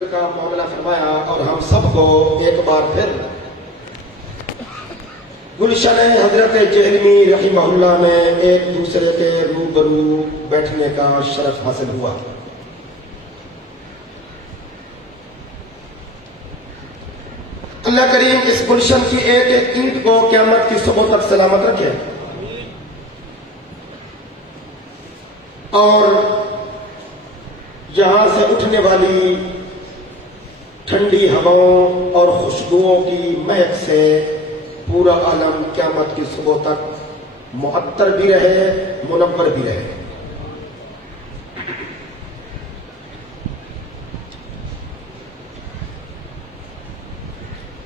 کا معاملہ فرمایا اور ہم سب کو ایک بار پھر گلشن حضرت جہلمی رحمہ اللہ میں ایک دوسرے کے روبرو بیٹھنے کا شرف حاصل ہوا۔ اللہ کریم اس گلشن کی ایک ایک اینٹ کو قیامت کی صبح تک سلامت رکھے اور یہاں سے اٹھنے والی ٹھنڈی ہواؤں اور خوشبوؤں کی مہک سے پورا عالم قیامت کی صبح تک معطر بھی رہے، منور بھی رہے۔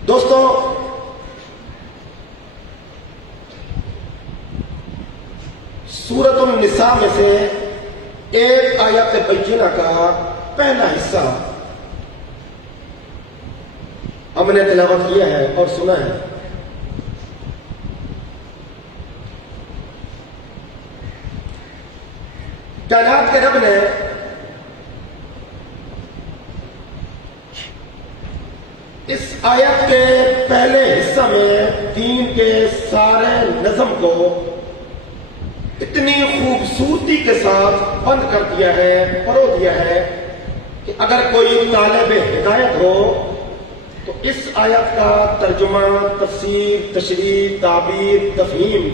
دوستو، سورۃ النساء میں سے ایک آیت بینہ کا پہلا حصہ ہم نے تلاوت کیا ہے اور سنا ہے۔ کائنات کے رب نے اس آیت کے پہلے حصہ میں دین کے سارے نظم کو اتنی خوبصورتی کے ساتھ بند کر دیا ہے، پرو دیا ہے کہ اگر کوئی طالب ہدایت ہو تو اس آیت کا ترجمہ، تفسیر، تشریح، تعبیر، تفہیم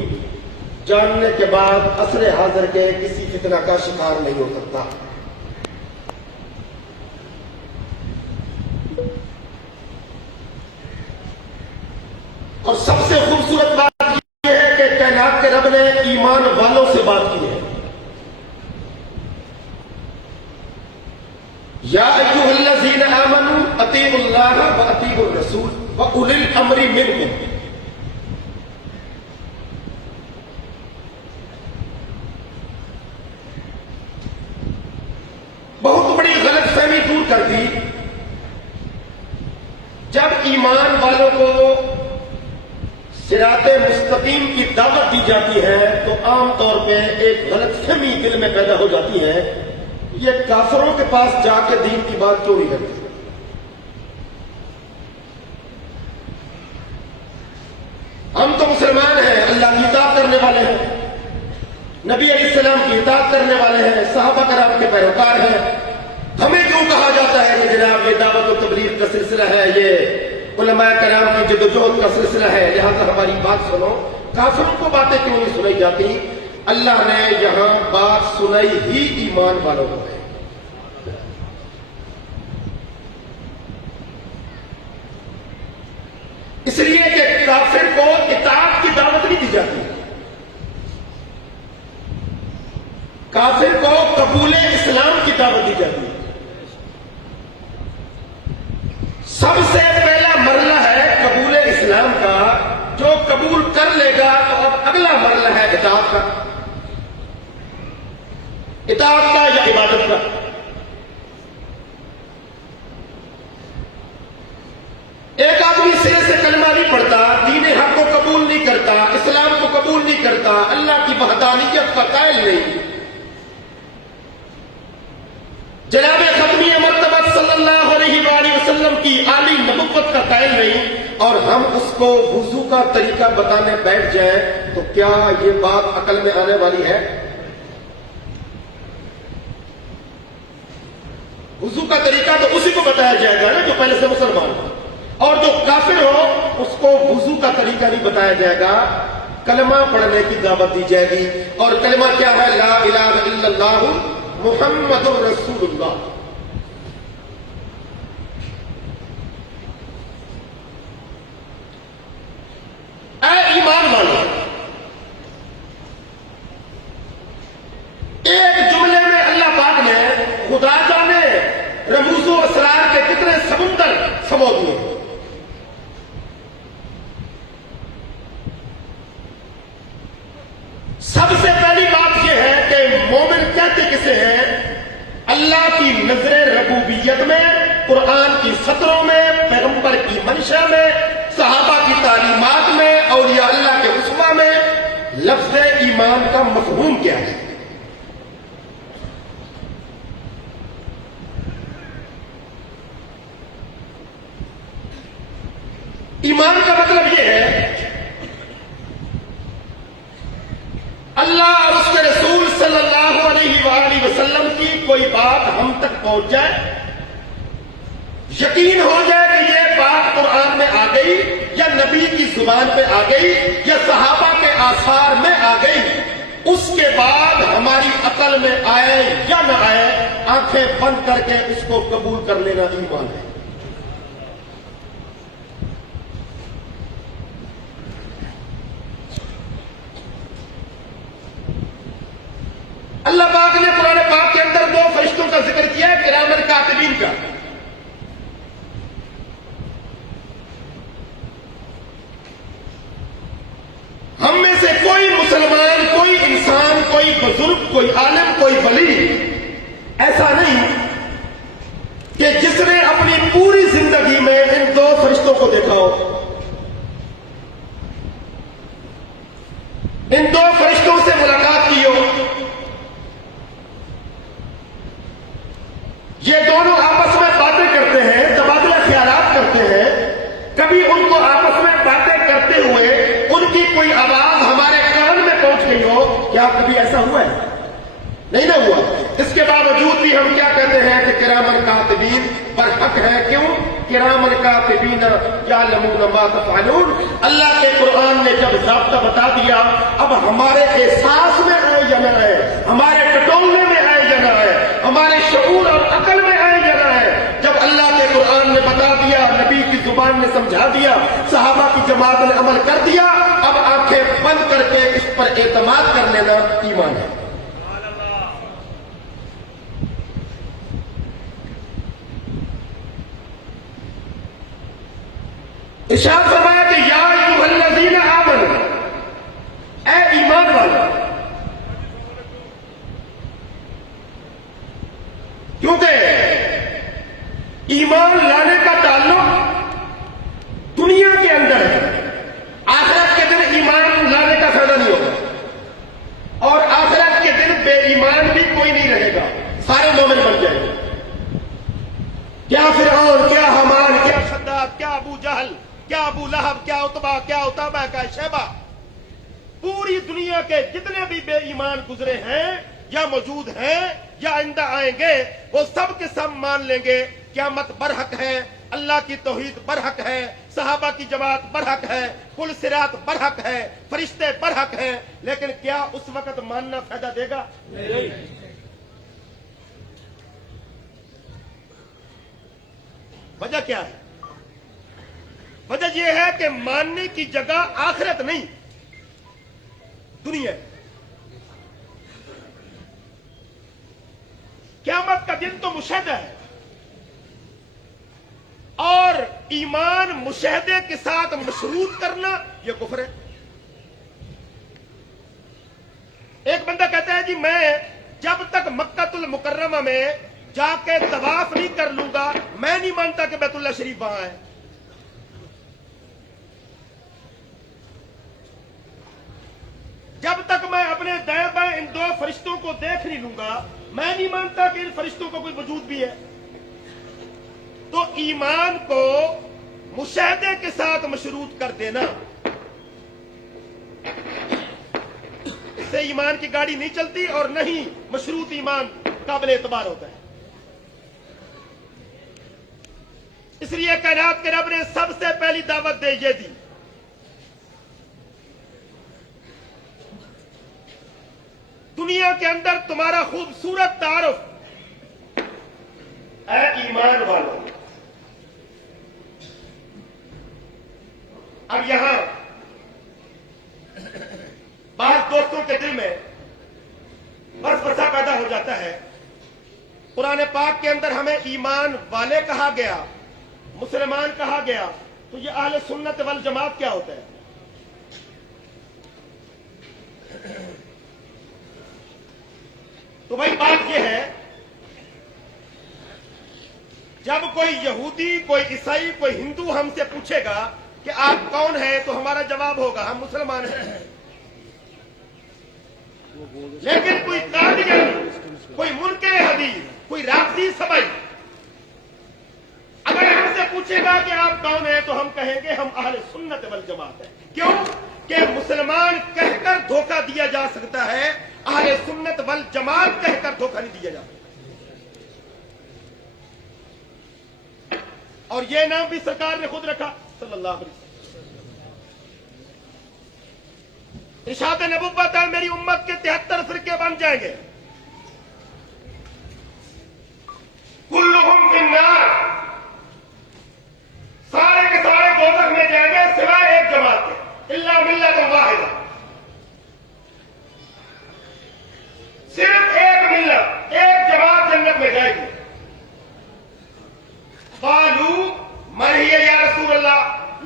جاننے کے بعد عصر حاضر کے کسی فتنہ کا شکار نہیں ہو سکتا۔ اور سب سے خوبصورت بات یہ ہے کہ کائنات کے رب نے ایمان والوں سے بات کی ہے۔ یا ایھا الذین آمنوا اطیعوا اللہ واطیعوا الرسول واولی الامر منکم۔ بہت بڑی غلط فہمی دور کر دی۔ جب ایمان والوں کو صراط مستقیم کی دعوت دی جاتی ہے تو عام طور پہ ایک غلط فہمی دل میں پیدا ہو جاتی ہے، یہ کافروں کے پاس جا کے دین کی بات کیوں نہیں کرتے؟ ہم تو مسلمان ہیں، اللہ کی اطاعت کرنے والے ہیں، نبی علیہ السلام کی اطاعت کرنے والے ہیں، صحابہ کرام کے پیروکار ہیں، ہمیں کیوں کہا جاتا ہے کہ جناب یہ دعوت و تبلیغ کا سلسلہ ہے، یہ علماء کرام کی جدوجہد کا سلسلہ ہے، لہذا ہماری بات سنو؟ کافروں کو باتیں کیوں نہیں سنائی جاتی؟ اللہ نے یہاں بات سنائی ہی ایمان والوں کو ہے۔ اس لیے کہ کافر کو اطاعت کی دعوت نہیں دی جاتی، کافر کو قبول اسلام کی دعوت دی جاتی ہے۔ سب سے پہلا مرحلہ ہے قبول اسلام کا، جو قبول کر لے گا تو اب اگلا مرحلہ ہے اطاعت کا۔ اطاعت کا یا عبادت کا؟ ایک آدمی سرے سے کلمہ نہیں پڑھتا، دین حق کو قبول نہیں کرتا، اسلام کو قبول نہیں کرتا، اللہ کی وحدانیت کا قائل نہیں، جناب ختمی مرتبہ صلی اللہ علیہ وآلہ وسلم کی عالی نبوت کا قائل نہیں، اور ہم اس کو وضو کا طریقہ بتانے بیٹھ جائیں تو کیا یہ بات عقل میں آنے والی ہے؟ وضو کا طریقہ تو اسی کو بتایا جائے گا نا جو پہلے سے مسلمان ہو، اور جو کافر ہو اس کو وضو کا طریقہ نہیں بتایا جائے گا، کلمہ پڑھنے کی دعوت دی جائے گی۔ اور کلمہ کیا ہے؟ لا الہ الا اللہ محمد رسول اللہ۔ اے ایمان والو، ایک جملے میں اللہ پاک نے خدا جانے رموز و اسرار کے کتنے سمندر سمو دیے۔ سب سے پہلی بات یہ ہے کہ مومن کہتے کسے ہیں؟ اللہ کی نظر ربوبیت میں، قرآن کی سطروں میں، پیغمبر کی منشا میں، صحابہ کی تعلیمات میں، اولیاء اللہ کے اسما میں لفظ ایمان کا مفہوم کیا ہے؟ ایمان کا مطلب یہ ہے اللہ اور اس کے رسول صلی اللہ علیہ وآلہ وسلم کی کوئی بات ہم تک پہنچ جائے، یقین ہو جائے کہ یہ بات قرآن میں آ گئی یا نبی کی زبان پہ آ گئی یا صحابہ کے آثار میں آ گئی، اس کے بعد ہماری عقل میں آئے یا نہ آئے، آنکھیں بند کر کے اس کو قبول کر لینا ایمان ہے۔ اللہ پاک نے قرآن پاک کے اندر دو فرشتوں کا ذکر کیا ہے، کرام کاتبین کا۔ ہم میں سے کوئی مسلمان، کوئی انسان، کوئی بزرگ، کوئی عالم، کوئی ولی ایسا نہیں کہ جس نے اپنی پوری زندگی میں ان دو فرشتوں کو دیکھا ہو۔ ان دو فرشتوں سے ملاقات کی ہو۔ یہ دونوں آپس میں باتیں کرتے ہیں، تبادلہ خیالات کرتے ہیں، کبھی ان کو آپس میں باتیں کرتے ہوئے ان کی کوئی آواز ہمارے کان میں پہنچ گئی ہو؟ کیا کبھی ایسا ہوا ہے؟ نہیں نہ ہوا۔ اس کے باوجود بھی ہم کیا کہتے ہیں کہ کرامن کاتبین برحق ہے۔ کیوں؟ کرامن کاتبین یعلمون ما تفعلون۔ اللہ کے قرآن نے جب ضابطہ بتا دیا، اب ہمارے احساس میں آئے یا نہ آئے، ہمارے ٹٹولنے میں آئے یا نہ آئے، ہمارے شعور اور عقل میں آئے یا نہ آئے، جب اللہ کے قرآن نے بتا دیا، نبی کی زبان نے سمجھا دیا، صحابہ کی جماعت نے عمل کر دیا، اب آنکھیں بند کر کے اس پر اعتماد کر لینا ایمان ہے۔ ارشاد فرمایا کہ یا ایھا الذین آمنوا، اے ایمان والو، کیونکہ ایمان لانے کا تعلق دنیا کے اندر ہے، آخرت کے دن ایمان لانے کا فائدہ نہیں ہوگا، اور آخرت کے دن بے ایمان بھی کوئی نہیں رہے گا، سارے مومن بن جائیں گے۔ کیا فرعون، کیا حامان، کیا شداد، کیا ابو جہل، کیا ابو لہب، کیا عتبہ، کیا عتبہ، کیا شیبہ، پوری دنیا کے جتنے بھی بے ایمان گزرے ہیں یا موجود ہیں یا آئندہ آئیں گے، وہ سب کے سب مان لیں گے قیامت برحق ہے، اللہ کی توحید برحق ہے، صحابہ کی جماعت برحق ہے، پل صراط برحق ہے، فرشتے برحق ہیں، لیکن کیا اس وقت ماننا فائدہ دے گا؟ نہیں۔ وجہ کیا ہے؟ وجہ یہ ہے کہ ماننے کی جگہ آخرت نہیں، دنیا ہے۔ قیامت کا دن تو مشاہدہ ہے، اور ایمان مشاہدے کے ساتھ مشروط کرنا یہ کفر ہے۔ ایک بندہ کہتا ہے جی میں جب تک مکہ المکرمہ میں جا کے طواف نہیں کر لوں گا میں نہیں مانتا کہ بیت اللہ شریف وہاں ہے۔ جب تک میں اپنے دائیں بائیں ان دو فرشتوں کو دیکھ نہیں لوں گا میں نہیں مانتا کہ ان فرشتوں کو کوئی وجود بھی ہے۔ تو ایمان کو مشاہدے کے ساتھ مشروط کر دینا، اس سے ایمان کی گاڑی نہیں چلتی، اور نہیں مشروط ایمان قابل اعتبار ہوتا ہے۔ اس لیے کائنات کے رب نے سب سے پہلی دعوت یہ دی، دنیا کے اندر تمہارا خوبصورت تعارف، اے ایمان والو۔ اب یہاں بعض دوستوں کے دل میں وسوسہ پیدا ہو جاتا ہے، قرآن پاک کے اندر ہمیں ایمان والے کہا گیا، مسلمان کہا گیا، تو یہ اہل سنت والجماعت کیا ہوتا ہے؟ تو بھائی بات یہ ہے، جب کوئی یہودی، کوئی عیسائی، کوئی ہندو ہم سے پوچھے گا کہ آپ کون ہیں، تو ہمارا جواب ہوگا ہم مسلمان ہیں۔ لیکن کوئی قادیانی، کوئی منکر حدیث، کوئی رافضی سبئی اگر ہم سے پوچھے گا کہ آپ کون ہیں تو ہم کہیں گے ہم اہل سنت والجماعت ہیں. کیوں کہ مسلمان کہہ کر دھوکہ دیا جا سکتا ہے, اہل سنت والجماعت کہہ کر دھوکہ نہیں دیا جا سکتا. اور یہ نام بھی سرکار نے خود رکھا صلی اللہ علیہ وسلم. ارشاد نبوت ہے میری امت کے 73 فرقے بن جائیں گے, کلہم فی النار, سارے کے سارے دوزخ میں جائیں گے سوائے ایک جماعت کے, الا ملت واحدہ, صرف ایک ملت, ایک جماعت جنت میں جائے گی. قالوا من ہی یا رسول اللہ,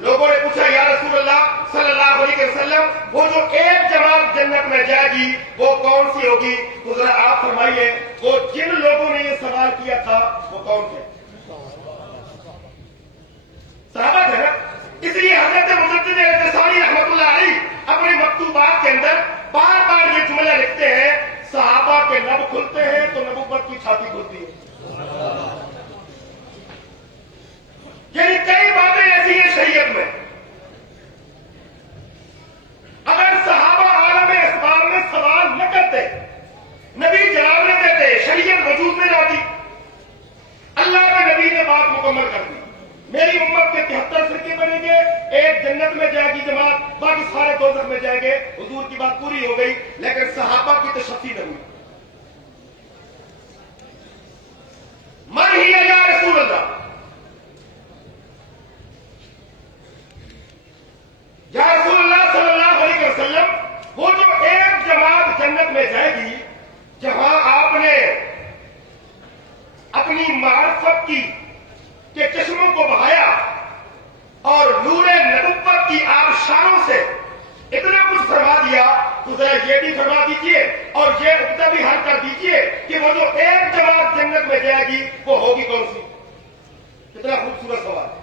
لوگوں نے پوچھا یا رسول اللہ صلی اللہ علیہ وسلم وہ جو ایک جماعت جنت میں جائے گی وہ کون سی ہوگی؟ تو ذرا آپ فرمائیے وہ جن لوگوں نے یہ سوال کیا تھا وہ کون تھے؟ صحابہ تھے نا. اس لیے حضرت مجدد اعتصامی رحمۃ اللہ علیہ اپنے مکتوبات کے اندر بار بار یہ جملہ لکھتے ہیں, صحابہ کے لب کھلتے ہیں تو نبوت کی چھاتی کھلتی ہے. یعنی کئی باتیں ایسی ہیں شریعت میں, اگر صحابہ عالم اسباب میں سوال نہ کرتے, نبی جواب نہ دیتے, شریعت وجود میں آتی. اللہ کے نبی نے بات مکمل کر دی, میری امت کے 73 فرقے بنیں گے, ایک جنت میں جائے گی جماعت, باقی سارے دوزخ میں جائیں گے. حضور کی بات پوری ہو گئی, لیکن صحابہ کی تشفی نہ ہوئی. من ہی یا رسول اللہ, یا رسول اللہ صلی اللہ علیہ وسلم وہ جو ایک جماعت جنت میں جائے گی جہاں آپ نے اپنی معرفت کی کے چشموں کو بہایا اور نور نبوت کی آبشاروں سے اتنا کچھ فرما دیا, تو ذرا یہ بھی فرما دیجئے اور یہ نقطہ بھی حل کر دیجئے کہ وہ جو ایک جماعت جنت میں جائے گی وہ ہوگی کون سی؟ کتنا خوبصورت سوال ہے.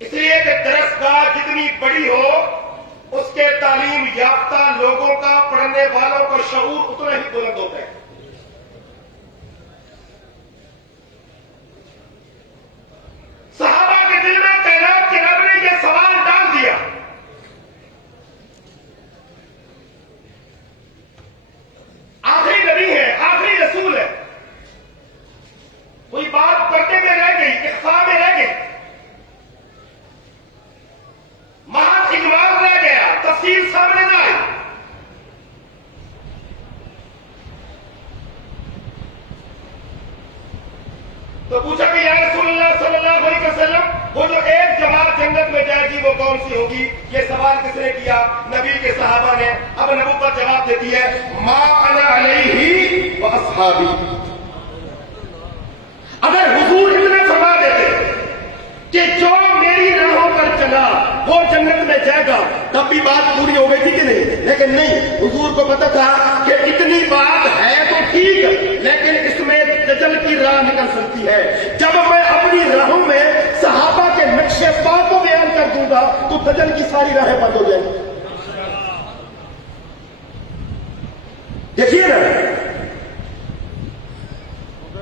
اس لیے کہ درسگاہ جتنی بڑی ہو اس کے تعلیم یافتہ لوگوں کا, پڑھنے والوں کا شعور اتنا ہی بلند ہوتا ہے. صحابہ کے دل میں کائنات کے رب نے یہ سوال ڈال دیا, آخری نبی ہے, آخری رسول ہے, کوئی بات کرتے میں رہ گئی, اخفاء میں رہ گئی, محض اجمال رہ گیا, تفصیل سامنے نہ آئی. تو پوچھا کہ یا رسول اللہ صلی اللہ علیہ وسلم وہ جو ایک جماعت جنت میں جائے گی وہ کون سی ہوگی؟ یہ سوال کس نے کیا؟ نبی کے صحابہ نے. اب نبوت جواب دیتی ہے ما انا علیہ و اصحابی. اگر حضور اتنے فرما دیتے کہ جو میری راہوں پر چلا وہ جنت میں جائے گا تب بھی بات پوری ہو گئی تھی کہ نہیں؟ لیکن نہیں, حضور کو پتا تھا کہ اتنی بات ہے تو ٹھیک, لیکن اس میں دجل کی راہ نکل سکتی ہے. جب میں اپنی راہوں میں صحابہ کے نقشے پا کو بیان کر دوں گا تو دجل کی ساری راہیں بند ہو جائیں گی. دیکھیے نا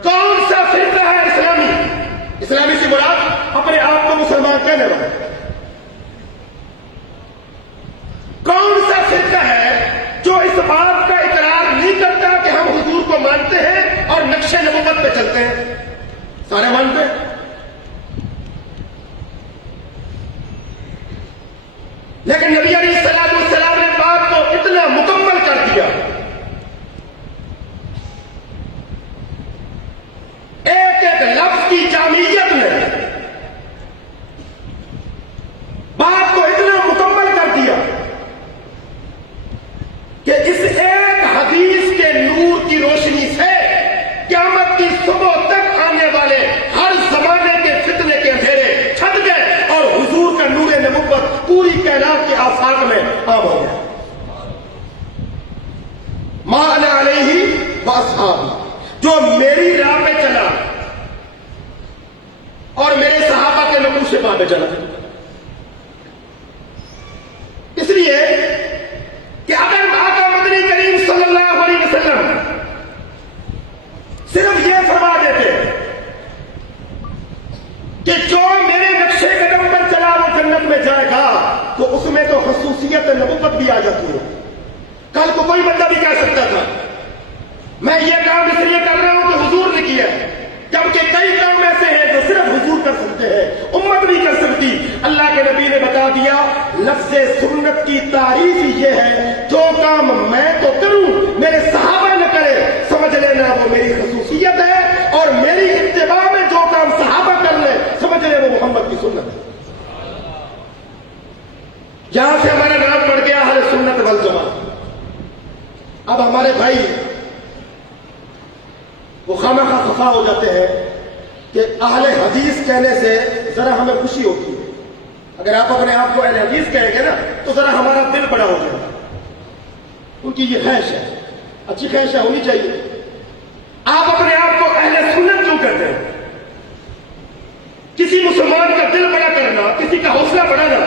کون سا فرقہ ہے اسلامی, اسلامی سے مراد اپنے آپ کو مسلمان کہنے والا, کون سا فرقہ ہے جو اس بات کا اقرار نہیں کرتا کہ ہم حضور کو مانتے ہیں اور نقشہ نبوت پہ چلتے ہیں؟ سارے مانتے ہیں. لیکن نبی علیہ السلام نے بات کو اتنا مکمل کر دیا, ایک ایک لفظ کی جامعیت میں بات کو اتنا مکمل کر دیا کہ اس ایک حدیث کے نور کی روشنی سے قیامت کی صبح تک آنے والے ہر زمانے کے فتنے کے اندھیرے چھٹ گئے اور حضور کا نور نبوت پوری کائنات کے آفاق میں عام ہو گیا. ما انا علیہ و اصحابی, جو میری راہ پہ چلا اور میرے صحابہ کے نقوش سے پہ چلا. اس لیے کہ اگر آقا مدنی کریم صلی اللہ علیہ وسلم صرف یہ فرما دیتے خصوصیت نبوت بھی آ جاتی ہے. کل کو کوئی بندہ بھی کہہ سکتا تھا میں یہ کام اس لیے کر رہا ہوں کہ حضور نے کیا ہے، جبکہ کئی کام ایسے ہیں جو صرف حضور کر سکتے ہیں، امت نہیں کر سکتی. اللہ کے نبی نے بتا دیا لفظ سنت کی تعریف یہ ہے جو کام میں تو کروں میرے صحابہ نہ کرے سمجھ لینا وہ میری خصوصیت ہے، اور میری اتباع میں جو کام صحابہ کر لے سمجھ لے وہ محمد کی سنت ہے. یہاں سے ہمارا نام پڑ گیا اہل سنت والجماعت. اب ہمارے بھائی وہ خامخواہ خفا ہو جاتے ہیں کہ اہل حدیث کہنے سے ذرا ہمیں خوشی ہوتی ہے. اگر آپ اپنے آپ کو اہل حدیث کہیں گے نا تو ذرا ہمارا دل بڑا ہو جائے گا. ان کی یہ خواہش ہے، اچھی خواہش ہونی چاہیے. آپ اپنے آپ کو اہل سنت کیوں کہتے ہیں؟ کسی مسلمان کا دل بڑا کرنا، کسی کا حوصلہ بڑھانا.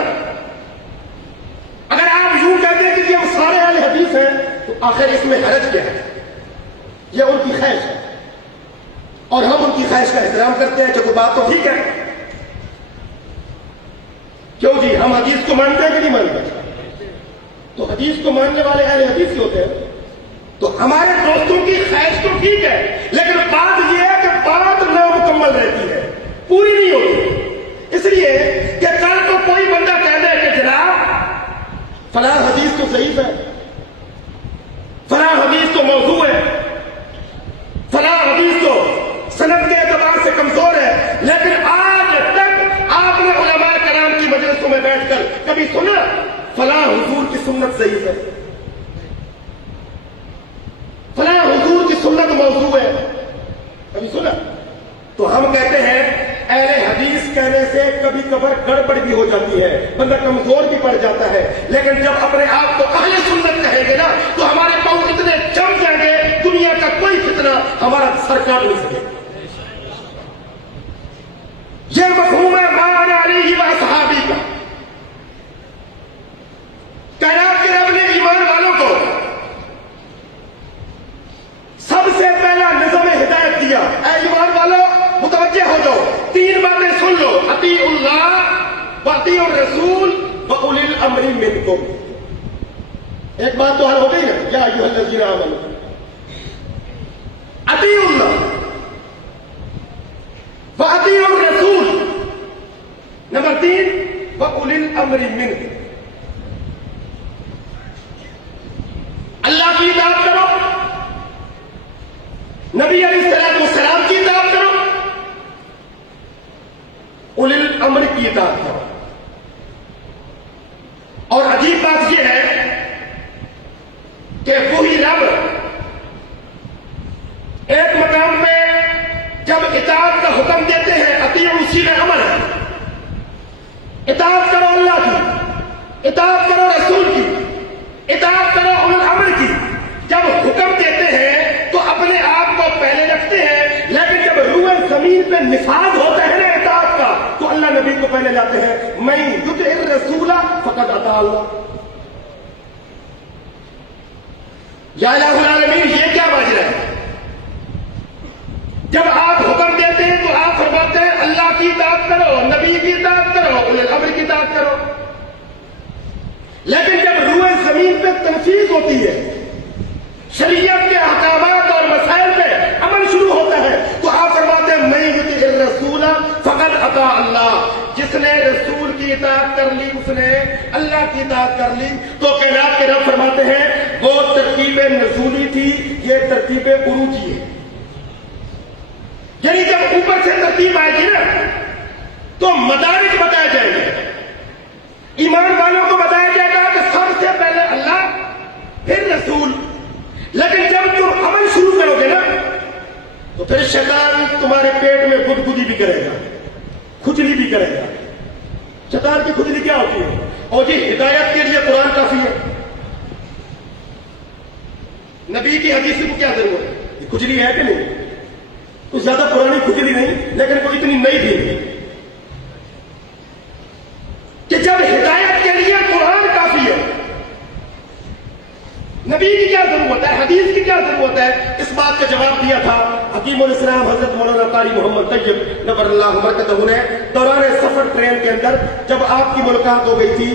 اگر آپ یوں کہتے ہیں کہ یہ سارے اہل حدیث ہیں تو آخر اس میں حرج کیا ہے؟ یہ ان کی خواہش ہے اور ہم ان کی خواہش کا احترام کرتے ہیں کہ کوئی بات تو ٹھیک ہے. کیوں جی ہم حدیث کو مانتے ہیں کہ نہیں مانتے؟ تو حدیث کو ماننے والے اہل حدیث ہی ہوتے ہیں. تو ہمارے دوستوں کی خواہش تو ٹھیک ہے، لیکن بات یہ ہے کہ بات نامکمل رہتی ہے، پوری نہیں ہوتی. اس لیے کہ کل کو کوئی بندہ کہہ دے کہ جناب فلاں حدیث تو ضعیف ہے، فلاں حدیث تو موضوع ہے، فلاں حدیث تو سند کے اعتبار سے کمزور ہے، لیکن آج تک آپ نے علماء کرام کی مجلسوں میں بیٹھ کر کبھی سنا فلاں حضور کی سنت ضعیف ہے، فلاں حضور کی سنت موضوع ہے؟ کبھی سنا؟ تو ہم کہتے ہیں اہل حدیث کہنے سے کبھی کبھار گڑبڑ بھی ہو جاتی ہے، بندہ کمزور بھی پڑ جاتا ہے، لیکن جب اپنے آپ کو اہل سنت کہیں گے نا تو ہمارے پاؤں اتنے جم جائیں گے دنیا کا کوئی فتنہ ہمارا سر کاٹ نہیں سکے. یہ مفہوم ہے ما انا علیہ واصحابی کا. کائنات کے رب نے ایمان والوں کو سب سے پہلا نظم ہدایت دیا. اے ایمان والو متوجہ ہو جاؤ، تین باتیں سن لو، اطیعوا اللہ واطیعوا الرسول واولی الامر منکم. ایک بات تو حل ہو گئی نا، یا ایھا الذین آمنوا اطیعوا اللہ واطیعوا الرسول. نمبر 3 واولی الامر منکم. اللہ کی اطاعت کرو، نبی علیہ السلام کی اطاعت کرو، اولی الامر کی اطاعت کرو. اور عجیب بات یہ ہے کہ وہی رب ایک مقام پہ جب اطاعت کا حکم دیتے ہیں، اطیعوا اسی میں امر ہے، اطاعت کرو اللہ کی، اطاعت کرو رسول کی، اطاعت کرو اولی الامر کی. جب حکم دیتے ہیں تو اپنے آپ کو پہلے رکھتے ہیں، لیکن جب روح زمین پہ نفاذ ہوتا ہے نا اطاعت کا تو اللہ نبی کو پہلے لاتے ہیں. من یطع الرسول فقد اطاع اللہ. یا الہ العالمین یہ کیا بج رہا ہے؟ جب آپ حکم دیتے ہیں تو آپ فرماتے ہیں اللہ کی اطاعت کرو، نبی کی اطاعت کرو، اولی الامر کی اطاعت کرو. لیکن جب روح زمین پہ تنفیذ ہوتی ہے، شریعت کے احکامات اور مسائل پہ عمل شروع ہوتا ہے تو آپ فرماتے ہیں من یطع الرسول فقد اطاع اللہ. جس نے رسول کی اطاعت کر لی اس نے اللہ کی اطاعت کر لی. تو کائنات کے رب فرماتے ہیں وہ ترتیب نزولی تھی، یہ ترتیب عروجی ہے. یعنی جب اوپر سے ترتیب آئے گی نا تو مدارج بتائے جائیں گے، ایمان والوں کو بتایا جائے گا کہ سب سے پہلے اللہ پھر رسول. لیکن جب تم عمل شروع کرو گے نا تو پھر شیطان تمہارے پیٹ میں گدگدی بھی کرے گا، کھجلی بھی کرے گا. شیطان کی کھجلی کیا ہوتی ہے؟ اور جی ہدایت کے لیے قرآن کافی ہے، نبی کی حدیث کو کیا ضرورت ہے؟ یہ کھجلی ہے کہ نہیں؟ کچھ زیادہ پرانی کھجلی نہیں، لیکن کوئی اتنی نئی بھی نہیں کہ جب ہدایت کے لیے قرآن کافی ہے، نبی کی کیا ضرورت ہے، حدیث کی کیا ضرورت ہے؟ اس بات کا جواب دیا تھا حکیم الاسلام حضرت مولانا قاری محمد طیب نور اللہ برکتہ نے دوران سفر ٹرین کے اندر جب آپ کی ملاقات ہو گئی تھی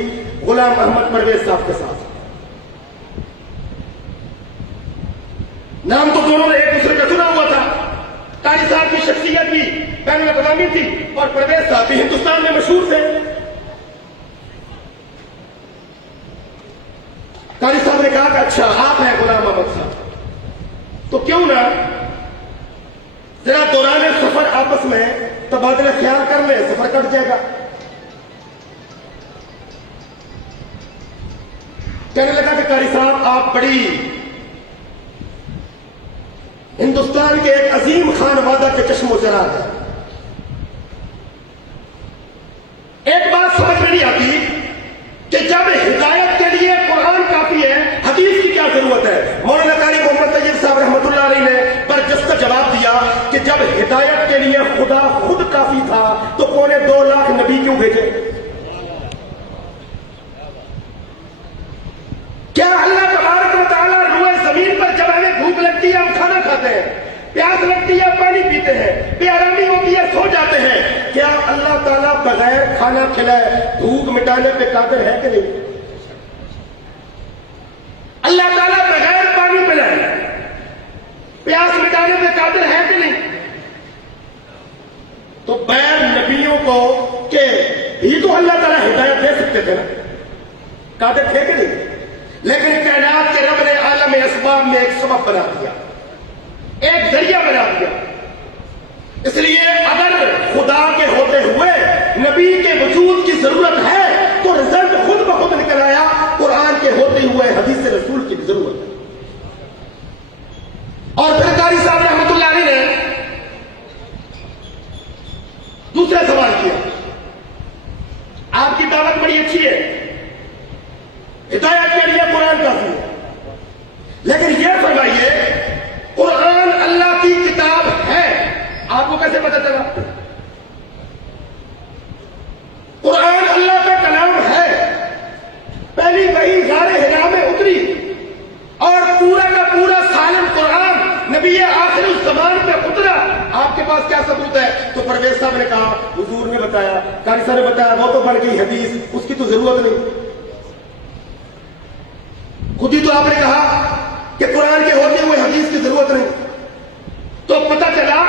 غلام احمد پرویز صاحب کے ساتھ. نام تو دونوں نے ایک دوسرے کا سنا ہوا تھا. قاری صاحب کی شخصیت بھی بین الاقوامی تھی اور پرویز صاحب بھی ہندوستان میں مشہور تھے. قاری صاحب نے کہا کہ اچھا آپ ہیں غلام احمد صاحب تو کیوں نہ ذرا دوران سفر آپس میں تبادلہ خیال کر لیں, سفر کٹ جائے گا. کہنے لگا کہ قاری صاحب آپ بڑی ہندوستان کے ایک عظیم خانوادہ کے چشم و چراغ ہے. ایک بات سمجھ میں نہیں آتی کہ جب ہدایت کے لیے قرآن کافی ہے, حدیث کی کیا ضرورت ہے؟ مولانا قاری محمد طیب صاحب رحمۃ اللہ علیہ نے برجستہ جواب دیا کہ جب ہدایت کے لیے خدا خود کافی تھا تو 2.25 لاکھ نبی کیوں بھیجے؟ کیا اللہ تبارک و تعالیٰ روئے زمین پر جب ہمیں بھوک لگتی ہے ہم کھانا کھاتے ہیں, پیاس لگتی ہے پانی پیتے ہیں, بے آرامی ہوتی ہے سو جاتے ہیں, کیا اللہ تعالیٰ بغیر کھانا کھلائے بھوک مٹانے پہ قادر ہے کہ نہیں؟ اللہ تعالیٰ بغیر پانی پلائے پیاس مٹانے پہ قادر ہے کہ نہیں؟ تو بغیر نبیوں کو کہ ہی تو اللہ تعالیٰ ہدایت دے سکتے تھے نا, قادر تھے کہ نہیں؟ لیکن کائنات کے رب نے عالم اسباب میں ایک سبب بنا دیا, ایک ذریعہ بنا دیا. اس لیے اگر خدا کے ہوتے ہوئے نبی کے وجود کی ضرورت ہے تو رزلٹ خود بخود نکل آیا, قرآن کے ہوتے ہوئے حدیث رسول کی ضرورت ہے. اور پھر قاری صاحب رحمۃ اللہ علیہ نے دوسرا سوال کیا, آپ کی دعوت بڑی اچھی ہے, ہدایت کے لیے قرآن کافی ہے, لیکن یہ فرمائیے قرآن اللہ کی کتاب ہے, آپ کو کیسے پتہ چلا؟ قرآن اللہ کا کلام ہے. پہلی وحی غار حرا میں اتری اور پورا کا پورا سالم قرآن نبی آخر الزمان پہ اترا. آپ کے پاس کیا ثبوت ہے؟ تو پرویز صاحب نے کہا حضور نے بتایا, قاری صاحب نے بتایا, وہ تو بن گئی حدیث, اس کی تو ضرورت نہیں. خود ہی تو آپ نے کہا کہ قرآن کے ہوتے ہوئے حدیث کی ضرورت نہیں. تو پتہ چلا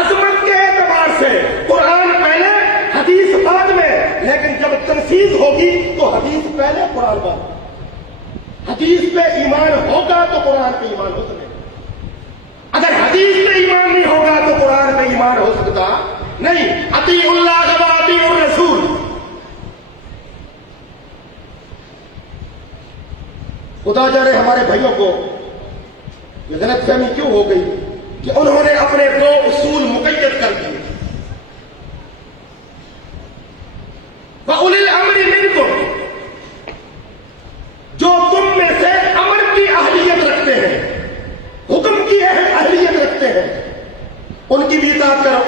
عظمت کے اعتبار سے قرآن پہلے حدیث بعد میں, لیکن جب تنفیذ ہوگی تو حدیث پہلے قرآن بعد. حدیث پہ ایمان ہوگا تو قرآن پہ ایمان ہو سکے, اگر حدیث پہ ایمان نہیں ہوگا تو قرآن پہ ایمان ہو سکتا نہیں. اطیع اللہ و اطیع الرسول. خدا جانے ہمارے بھائیوں کو یہ غلط فہمی کیوں ہو گئی کہ انہوں نے اپنے 2 اصول مقید کر دیے. وَأُولِي الْأَمْرِ مِنْكُمْ, جو تم میں سے امر کی اہلیت رکھتے ہیں, حکم کی اہلیت رکھتے ہیں, ان کی بھی اطاعت کرو.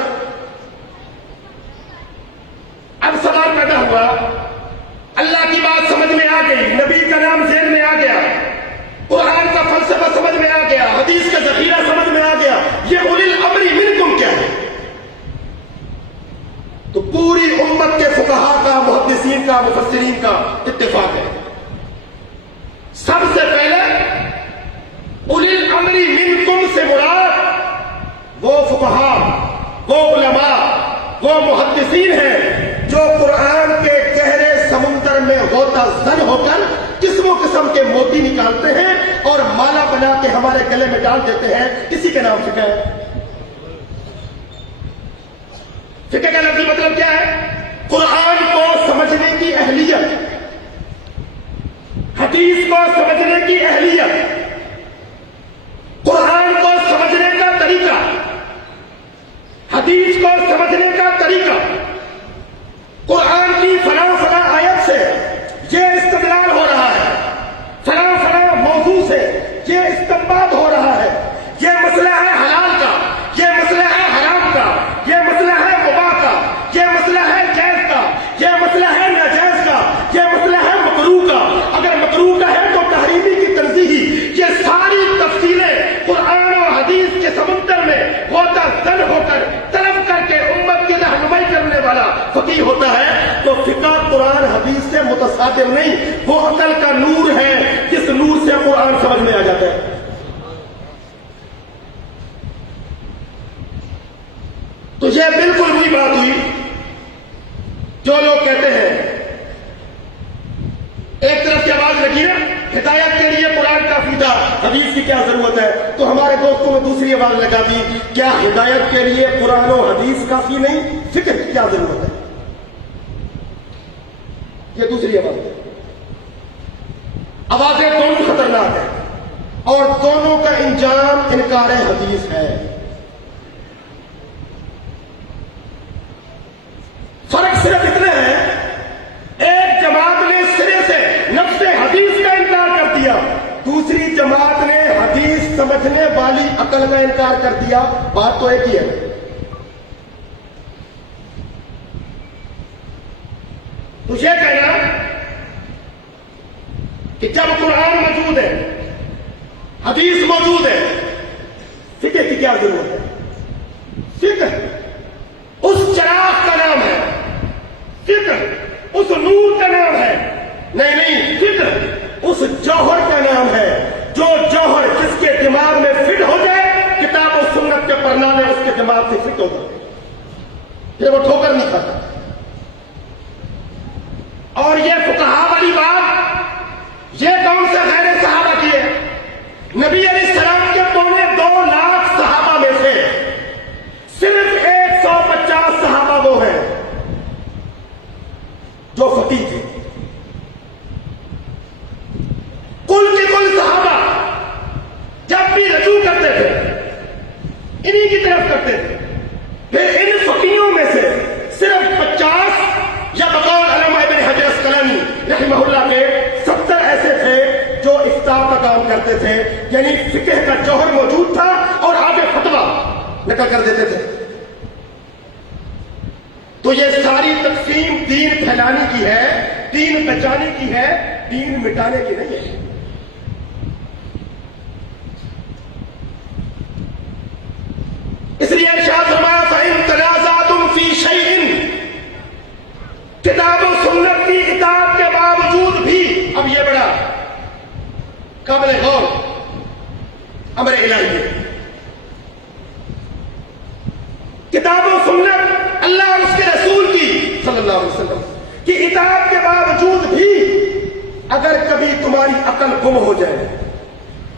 اب سوال پیدا ہوا, اللہ کی بات سمجھ میں آ گئی, نبی کا نام ذہن میں آ گیا, قرآن کا فلسفہ سمجھ میں آ گیا, حدیث کا ذخیرہ سمجھ میں آ گیا, یہ اولی الامر منکم کیا ہے؟ تو پوری امت کے فقہا کا, محدثین کا, مفسرین کا اتفاق ہے. سب سے پہلے اولی الامر منکم سے مراد وہ فقہا, وہ علماء, وہ محدثین ہیں جو قرآن کے گہرے سمندر میں غوطہ زن ہو کر قسم و قسم کے موتی نکالتے ہیں اور مالا بنا کے ہمارے گلے میں ڈال دیتے ہیں. کسی کے نام فقہ ہے. فقہ کا لفظی مطلب کیا ہے؟ قرآن کو سمجھنے کی اہلیت, حدیث کو سمجھنے کی اہلیت, قرآن کو سمجھنے کا طریقہ, حدیث کو سمجھنے کا طریقہ. قرآن کی فلاں فلاں آیت سے یہ استدلال ہو رہا ہے, فلاں فلاں موضوع سے یہ استنباط ہو رہا ہے, یہ مسئلہ ہے حلال کا, یہ مسئلہ ہے حرام کا, یہ مسئلہ ہے مباح کا, یہ مسئلہ ہے جائز کا, یہ مسئلہ ہے ناجائز کا, یہ مسئلہ ہے مکروہ کا. اگر مکروہ کا ہے تو تحریمی کی تنزیہی. یہ ساری تفصیلیں قرآن اور حدیث کے سمندر میں غوطہ زن ہو کر طلب کر کے امت کی رہنمائی کرنے والا فقیہ ہوتا ہے تو متصادم نہیں، وہ عقل کا نور ہے جس نور سے قرآن سمجھ میں آ جاتا ہے۔ تو یہ بالکل وہی بات ہوئی جو لوگ کہتے ہیں، ایک طرف کی آواز لگی ہے ہدایت کے لیے قرآن کافی تھا، حدیث کی کیا ضرورت ہے؟ تو ہمارے دوستوں نے دوسری آواز لگا دی، کیا ہدایت کے لیے قرآن و حدیث کافی نہیں، فکر کی کیا ضرورت ہے؟ یہ دوسری آواز ہے۔ آوازیں دونوں خطرناک ہیں اور دونوں کا انجام انکار حدیث ہے۔ فرق صرف اتنا ہے، ایک جماعت نے سرے سے نفس حدیث کا انکار کر دیا، دوسری جماعت نے حدیث سمجھنے والی عقل کا انکار کر دیا، بات تو ایک ہی ہے۔ تو یہ کہنا کہ جب قرآن موجود ہے، حدیث موجود ہے، فکر کی کیا ضرورت ہے؟ فکر اس چراغ کا نام ہے، فکر اس نور کا نام ہے، نہیں، فکر اس جوہر کا نام ہے، جو جوہر جس کے دماغ میں فٹ ہو جائے، کتاب و سنت کے پڑھنا میں اس کے دماغ سے فٹ ہو جائے، پھر وہ ٹھوکر نہیں کھاتا۔ اور یہ فقہا والی بات یہ کون سے غیر صحابہ کی ہے؟ نبی علیہ السلام کے 2.25 لاکھ صحابہ میں سے صرف 150 صحابہ وہ ہیں جو فقیہ تھے۔ کل کے کل صحابہ جب بھی رجوع کرتے تھے انہی کی طرف کرتے تھے، پھر ان فقیہوں میں سے صرف 50 یا بقول علامہ ابن حجر اسقلانی رحمہ اللہ کے 70 ایسے تھے جو افتاء کا کام کرتے تھے، یعنی فقہ کا جوہر موجود تھا اور آگے فتویٰ نقل کر دیتے تھے۔ تو یہ ساری تقسیم دین پھیلانے کی ہے، دین بچانے کی ہے، دین مٹانے کی نہیں ہے۔ اس لیے ارشاد فرمایا فَإِن تَنَازَعْتُمْ فِي شَيْءٍ، کتاب و سنت کی اطاعت کے باوجود بھی، اب یہ بڑا قابل غور امر الہی ہے، کتاب و سنت اللہ اور اس کے رسول کی صلی اللہ علیہ وسلم کی اطاعت کے باوجود بھی اگر کبھی تمہاری عقل گم ہو جائے،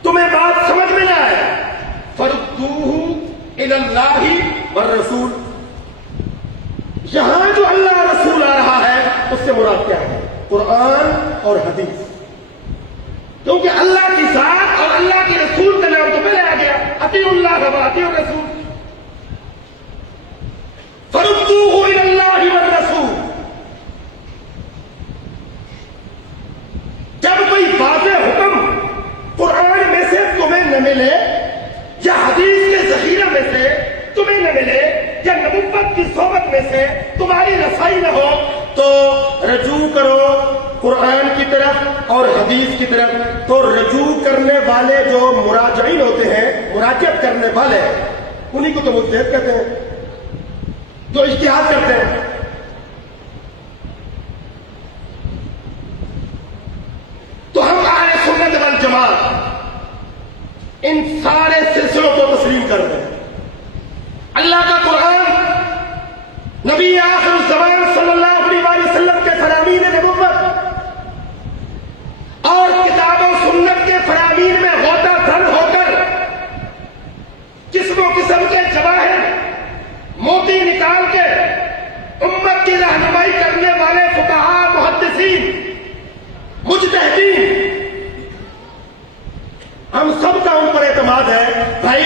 تمہیں بات سمجھ میں نہ آئے، فَرُدُّوهُ إِلَى اللَّهِ وَالرَّسُولِ، یہاں جو اللہ رسول آ رہا ہے اس سے مراد کیا ہے؟ قرآن اور حدیث، کیونکہ اللہ کی ذات اور اللہ کے رسول کا نام تو پہلے آ گیا، اطیعوا اللہ و اطیعوا الرسول، فردوه الى اللہ والرسول۔ جب کوئی واضح حکم قرآن میں سے تمہیں نہ ملے یا حدیث کے ذخیرے میں سے تمہیں نہ ملے یا نبوت کی صحبت میں سے تمہاری رسائی نہ ہو، تو رجوع کرو قرآن کی طرف اور حدیث کی طرف۔ تو رجوع کرنے والے جو مراجعین ہوتے ہیں، مراجعت کرنے والے، انہی کو تو مجتہد کہتے ہیں، جو اجتہاد کرتے ہیں۔ تو ہم اہل سنت والجماعت ان سارے سلسلوں کو تسلیم کر رہے ہیں۔ اللہ کا قرآن، نبی آخر الزمان صلی اللہ علیہ وسلم کے فرامین نبوت اور کتاب و سنت کے فرامین میں غوطہ در ہو کر قسم و قسم کے جواہر موتی نکال کے امت کی رہنمائی کرنے والے فقہاء، محدثین، مجتہدین، ہم سب کا ان پر اعتماد ہے۔ بھائی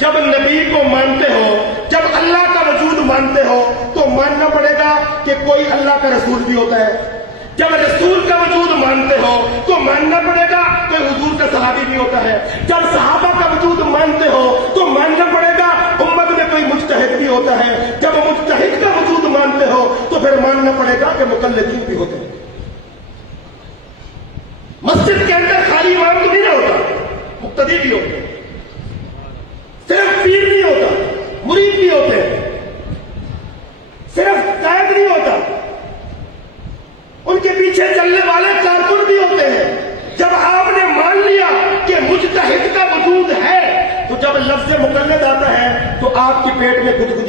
جب نبی کو مانتے ہو، جب اللہ کا وجود مانتے ہو، تو ماننا پڑے گا کہ کوئی اللہ کا رسول بھی ہوتا ہے۔ جب رسول کا وجود مانتے ہو تو ماننا پڑے گا کہ حضور کا صحابی بھی ہوتا ہے۔ جب صحابہ کا وجود مانتے ہو تو ماننا پڑے گا امت میں کوئی مجتہد بھی ہوتا ہے۔ جب مجتہد کا وجود مانتے ہو تو پھر ماننا پڑے گا کہ مقلدین بھی ہوتے ہیں۔ مسجد کے اندر خالی امام تو نہیں ہوتا، مقتدی بھی ہوتے ہیں، صرف پیر نہیں ہوتا، مرید بھی ہوتے ہیں، صرف قائد نہیں ہوتا، ان کے پیچھے چل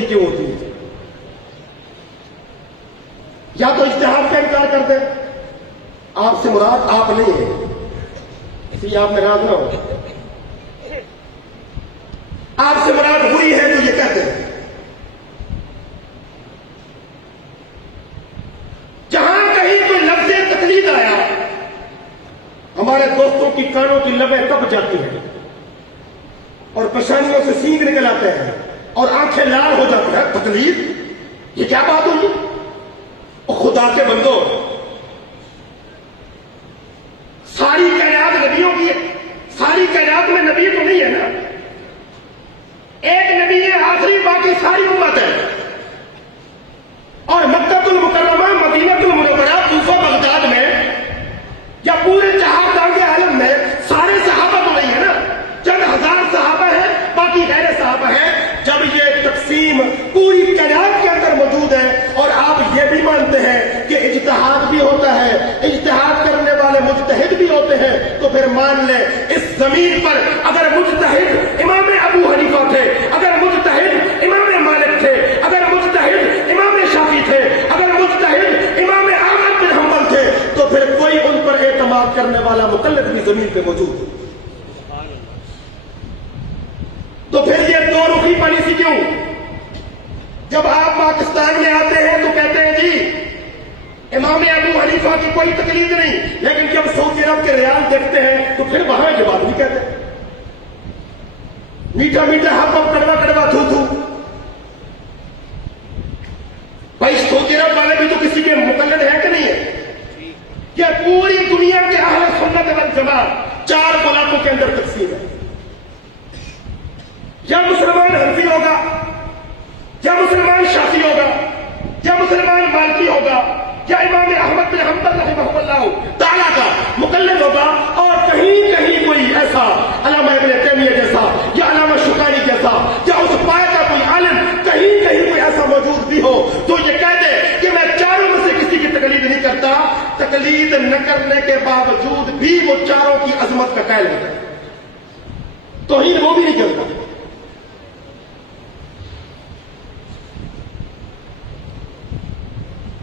کی کیوں ہوتی ہے؟ یا تو اجتہاد کا انکار کر دیں، آپ سے مراد آپ نہیں ہے، اس لیے آپ ناراض نہ ہو، آپ سے مراد ہوئی ہے تو یہ کہتے ہیں۔ جہاں کہیں کوئی لفظ تقلید آیا، ہمارے دوستوں کی کانوں کی لبیں کب جاتی ہیں اور پریشانیوں سے سینگ نکل آتے ہیں اور آنکھیں لال ہو جاتی ہیں۔ تقلید، یہ کیا بات ہوئی؟ خدا کے بندو، ساری کائنات نبیوں کی ہے، ساری کائنات میں نبی تو نہیں ہے نا، ایک نبی ہے آخری، باقی ساری امت ہے۔ اور مکہ المکرمہ، مدینہ المنورہ، کوفہ، بغداد میں یا پورے چہار دانگ عالم میں سارے صحابہ تو نہیں ہے نا، چند ہزار صحابہ ہیں، باقی غیر صحابہ ہیں۔ جب یہ تقسیم پوری کائنات کے اندر موجود ہے اور آپ یہ بھی مانتے ہیں کہ اجتہاد بھی ہوتا ہے، اجتہاد کرنے والے مجتہد بھی ہوتے ہیں، تو پھر مان لیں اس زمین پر اگر مجتہد امام ابو حنیفہ تھے، اگر مجتہد امام مالک تھے، اگر مجتہد امام شافعی تھے، اگر مجتہد امام احمد بن حنبل تھے، تو پھر کوئی ان پر اعتماد کرنے والا مقلد بھی زمین پہ موجود ہے۔ تو پھر یہ دو رخی پالیسی کیوں؟ جب آپ پاکستان میں آتے ہیں تو کہتے ہیں جی امام ابو حنیفہ کی کوئی تقلید نہیں، لیکن جب سعودی عرب کے ریال دیکھتے ہیں تو پھر وہاں یہ بات نہیں کہتے، میٹھا میٹھا ہپ ہپ، کڑوا کڑوا، تھو تھو۔ بھائی سعودی عرب والے بھی تو کسی کے مقلد ہیں کہ نہیں ہے؟ یہ پوری دنیا کے اہل سنت والجماعت چار بلاکوں کے اندر تقسیم ہے۔ یا مسلمان حنفی ہوگا، یا مسلمان شافعی ہوگا، یا مسلمان مالکی ہوگا، یا امام احمد بن حنبل رحمہ اللہ تعالیٰ کا مقلد ہوگا، اور کہیں کہیں کوئی ایسا علامہ ابن تیمیہ جیسا یا علامہ شوکانی جیسا یا اس پائے کا کوئی عالم کہیں کہیں کوئی ایسا موجود بھی ہو تو یہ کہہ دے کہ میں چاروں میں سے کسی کی تقلید نہیں کرتا، تقلید نہ کرنے کے باوجود بھی وہ چاروں کی عظمت کا قائل ہوتا ہے، توہین وہ بھی نہیں کرتا۔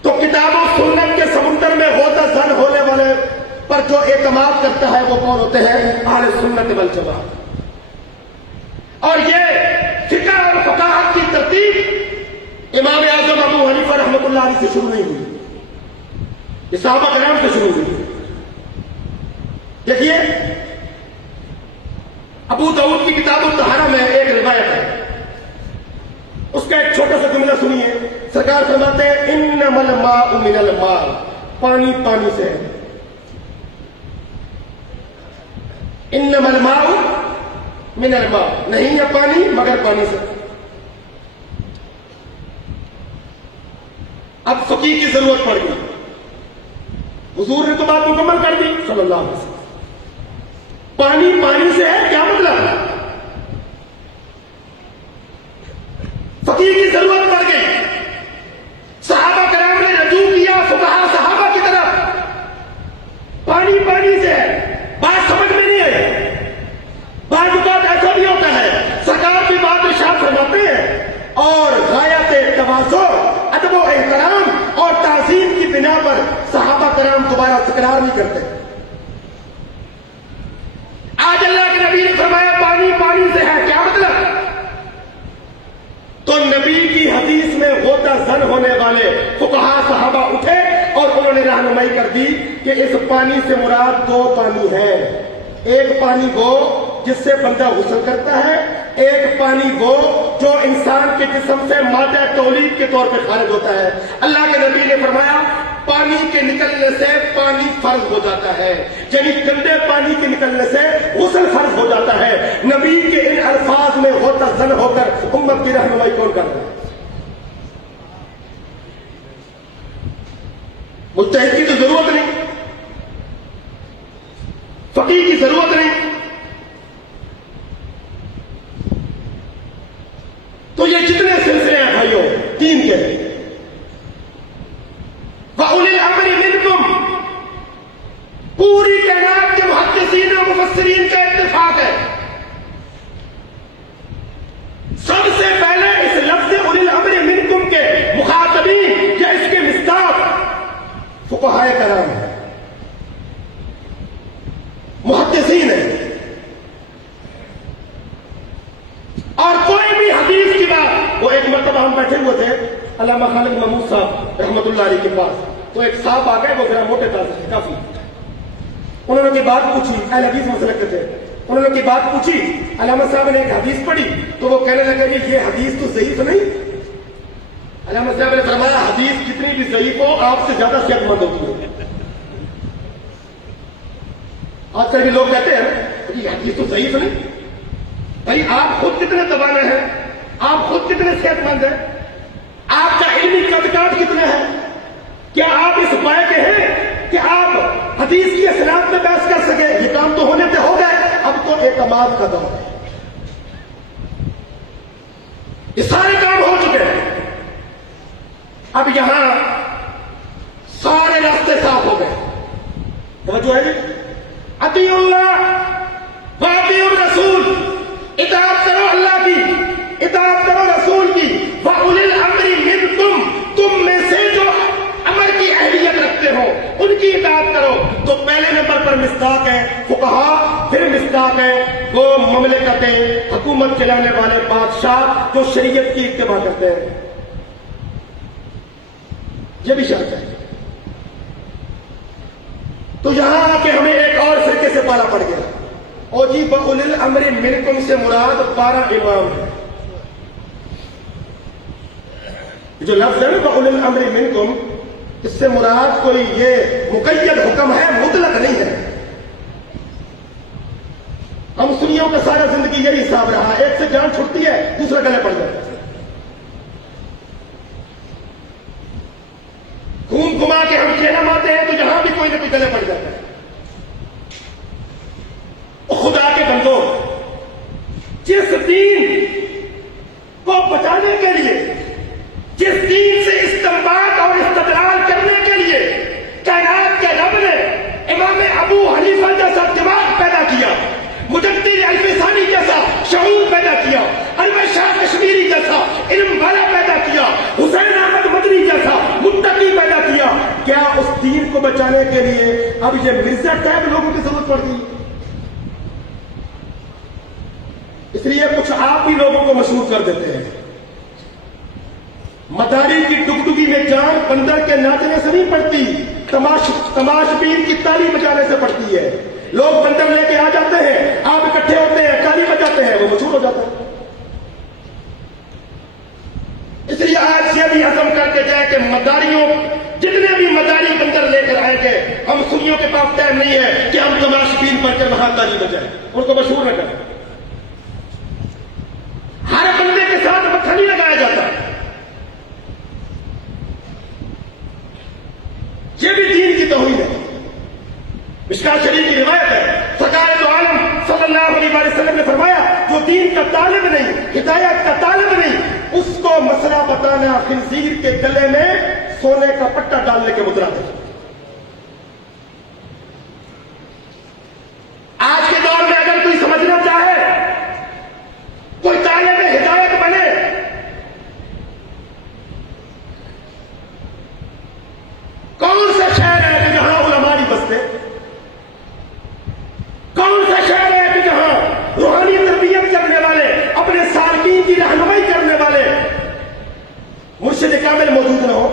تو کتاب و سنت کے سمندر میں غوطہ زن ہونے والے پر جو اعتماد کرتا ہے وہ کون ہوتے ہیں؟ اہل سنت والجماعت۔ اور یہ فقہ اور فقاہت کی ترتیب امام اعظم ابو حنیفہ رحمۃ اللہ علیہ سے شروع نہیں ہوئی، یہ صحابہ کرام سے شروع ہوئی۔ دیکھیے ابو داؤد کی کتاب الطہارہ میں ایک روایت ہے، اس کا ایک چھوٹا سا جملہ سنیے۔ سرکار فرماتے ہیں انما الماء من الماء، پانی پانی سے ہے، انما الماء من الماء، نہیں ہے پانی مگر پانی سے۔ اب فقیر کی ضرورت پڑ گئی، حضور نے تو بات مکمل کر دی صلی اللہ علیہ وسلم، پانی پانی سے ہے، کیا مطلب؟ فقیر کی ضرورت پڑ گئی، صحابہ کرام نے رجوع کیا فقہا صحابہ کی طرف، پانی پانی سے ہے، بات سمجھ میں نہیں آئی۔ بعض اوقات ایسا بھی ہوتا ہے سرکار کی بات ارشاد فرماتے ہیں اور غایت تواضع، ادب و احترام اور تعظیم کی بنا پر صحابہ کرام دوبارہ تکرار نہیں کرتے۔ آج اللہ کے نبی نے فرمایا پانی پانی سے ہے، کیا مطلب؟ تو نبی کی حدیث میں غوطہ زن ہونے والے فقہا صحابہ اٹھے اور انہوں نے رہنمائی کر دی کہ اس پانی سے مراد دو پانی ہے، ایک پانی وہ جس سے بندہ غسل کرتا ہے، ایک پانی وہ جو انسان کے جسم سے مادہ تولید کے طور پہ خارج ہوتا ہے۔ اللہ کے نبی نے فرمایا پانی کے نکلنے سے پانی فرض ہو جاتا ہے، یعنی گندے پانی کے نکلنے سے غسل فرض ہو جاتا ہے۔ نبی کے ان الفاظ میں غوطہ زن ہو کر امت کی رہنمائی کون کر رہا ہے؟ مجتہد کی تو ضرورت نہیں، فقیر کی ضرورت نہیں۔ تو یہ جتنے سلسلے ہیں بھائیوں دین کے، وَأُولِي الْأَمْرِ مِنْكُمْ، پوری کائنات کے محدثین و مفسرین کا اتفاق ہے، سب سے پہلے اس لفظ اولی ہوئے تھے علامہ خالد محمود صاحب رحمۃ اللہ علیہ کے پاس، تو ایک صاحب آ گئے، وہ ذرا موٹے تازے تھے کافی. انہوں نے کی بات پوچھی، اہل حدیث مسلک کے تھے. انہوں نے کی بات پوچھی، علامہ صاحب نے ایک حدیث پڑھی تو وہ کہنے لگے کہ یہ حدیث تو ضعیف نہیں. علامہ صاحب نے فرمایا حدیث کتنی بھی ضعیف ہو آپ سے زیادہ صحت مند ہوتی ہے. آج کل بھی لوگ کہتے ہیں کہ یہ حدیث تو ضعیف نہیں. بھائی آپ خود کتنے توانا ہیں، آپ خود کتنے صحت مند ہیں، آپ کا علمی قدقات کتنا ہے؟ کیا آپ اس پائے کے ہیں کہ آپ حدیث کی اسناد میں بحث کر سکے؟ یہ کام تو ہونے سے ہو گئے، اب تو اعتماد کا دور ہے. یہ سارے کام ہو چکے ہیں، اب یہاں سارے راستے صاف ہو گئے. توجہ ہے جی؟ اطیعوا اللہ واطیعوا الرسول، اطاعت کرو اللہ کی، اطاعت کرو رسول کی. وَأُولِي الْأَمْرِ مِنْكُمْ، تم میں سے جو امر کی اہلیت رکھتے ہو ان کی اطاعت کرو. تو پہلے نمبر پر مصداق ہے فقہا، پھر مصداق ہے وہ مملکتیں، حکومت چلانے والے بادشاہ جو شریعت کی اتباع کرتے ہیں. یہ بھی شرط ہے. تو یہاں آ کے ہمیں ایک اور فرقے سے پالا پڑ گیا، اور جی بَأُولِي الْأَمْرِ مِنْكُمْ سے مراد 12 امام ہے. جو لفظ ہے نا بَأُولِي الْأَمْرِ مِنْكُمْ، اس سے مراد کوئی یہ مقید حکم ہے، مطلق نہیں ہے. ہم سنیوں کا سارا زندگی یہی حساب رہا، ایک سے جان چھٹتی ہے دوسرا گلے پڑ جاتا ہے. گھوم گھما کے ہم کہنا ماتے ہیں تو جہاں بھی کوئی نہ کوئی گلے پڑ جاتا ہے. خدا کے بندو، جس دین کو بچانے کے لیے، جس دین سے استنباط اور استدلال کرنے کے لیے کائنات کے رب نے امام ابو حنیفہ جیسا دماغ پیدا کیا، مجدد الفسانی جیسا شعور پیدا کیا، انور شاہ کشمیری جیسا علم والا پیدا کیا، حسین احمد مدنی جیسا متقی پیدا کیا، کیا اس دین کو بچانے کے لیے اب یہ مرزا ٹائپ لوگوں کی ضرورت پڑتی؟ اس لیے کچھ آپ ہی لوگوں کو مشہور کر دیتے ہیں. مداری کی ڈگڈگی میں جان بندر کے ناچنے سے نہیں پڑتی، تماشبین کی تالی بجانے سے پڑتی ہے. لوگ بندر لے کے آ جاتے ہیں، آپ اکٹھے ہوتے ہیں، تالی بجاتے ہیں، وہ مشہور ہو جاتا ہے. اس لیے آج یہ بھی عزم کر کے جائے کہ مداریوں، جتنے بھی مداری بندر لے کر آئیں گے، ہم سنیوں کے پاس ٹائم نہیں ہے کہ ہم تماشبین بن کر وہاں تالی بجائیں، ان کو مشہور نہ کریں. ہر بندے کے ساتھ مکھن نہیں لگایا جاتا. یہ بھی دین کی توہین ہے. مشکات شریف کی روایت ہے، سرکار دو عالم صلی اللہ علیہ وسلم نے فرمایا جو دین کا طالب نہیں، ہدایت کا طالب نہیں، اس کو مسئلہ بتانا خنزیر کے گلے میں سونے کا پٹا ڈالنے کے مدرا ہے. آج کے دور میں اگر کوئی سمجھنا چاہے، کوئی طالب ہدایت بنے، کون سا شہر ہے کہ جہاں علماء نہیں بستے؟ کون سا شہر ہے کہ جہاں روحانی تربیت کرنے والے، اپنے سالکین کی رہنمائی کرنے والے مرشد کامل موجود نہ ہو؟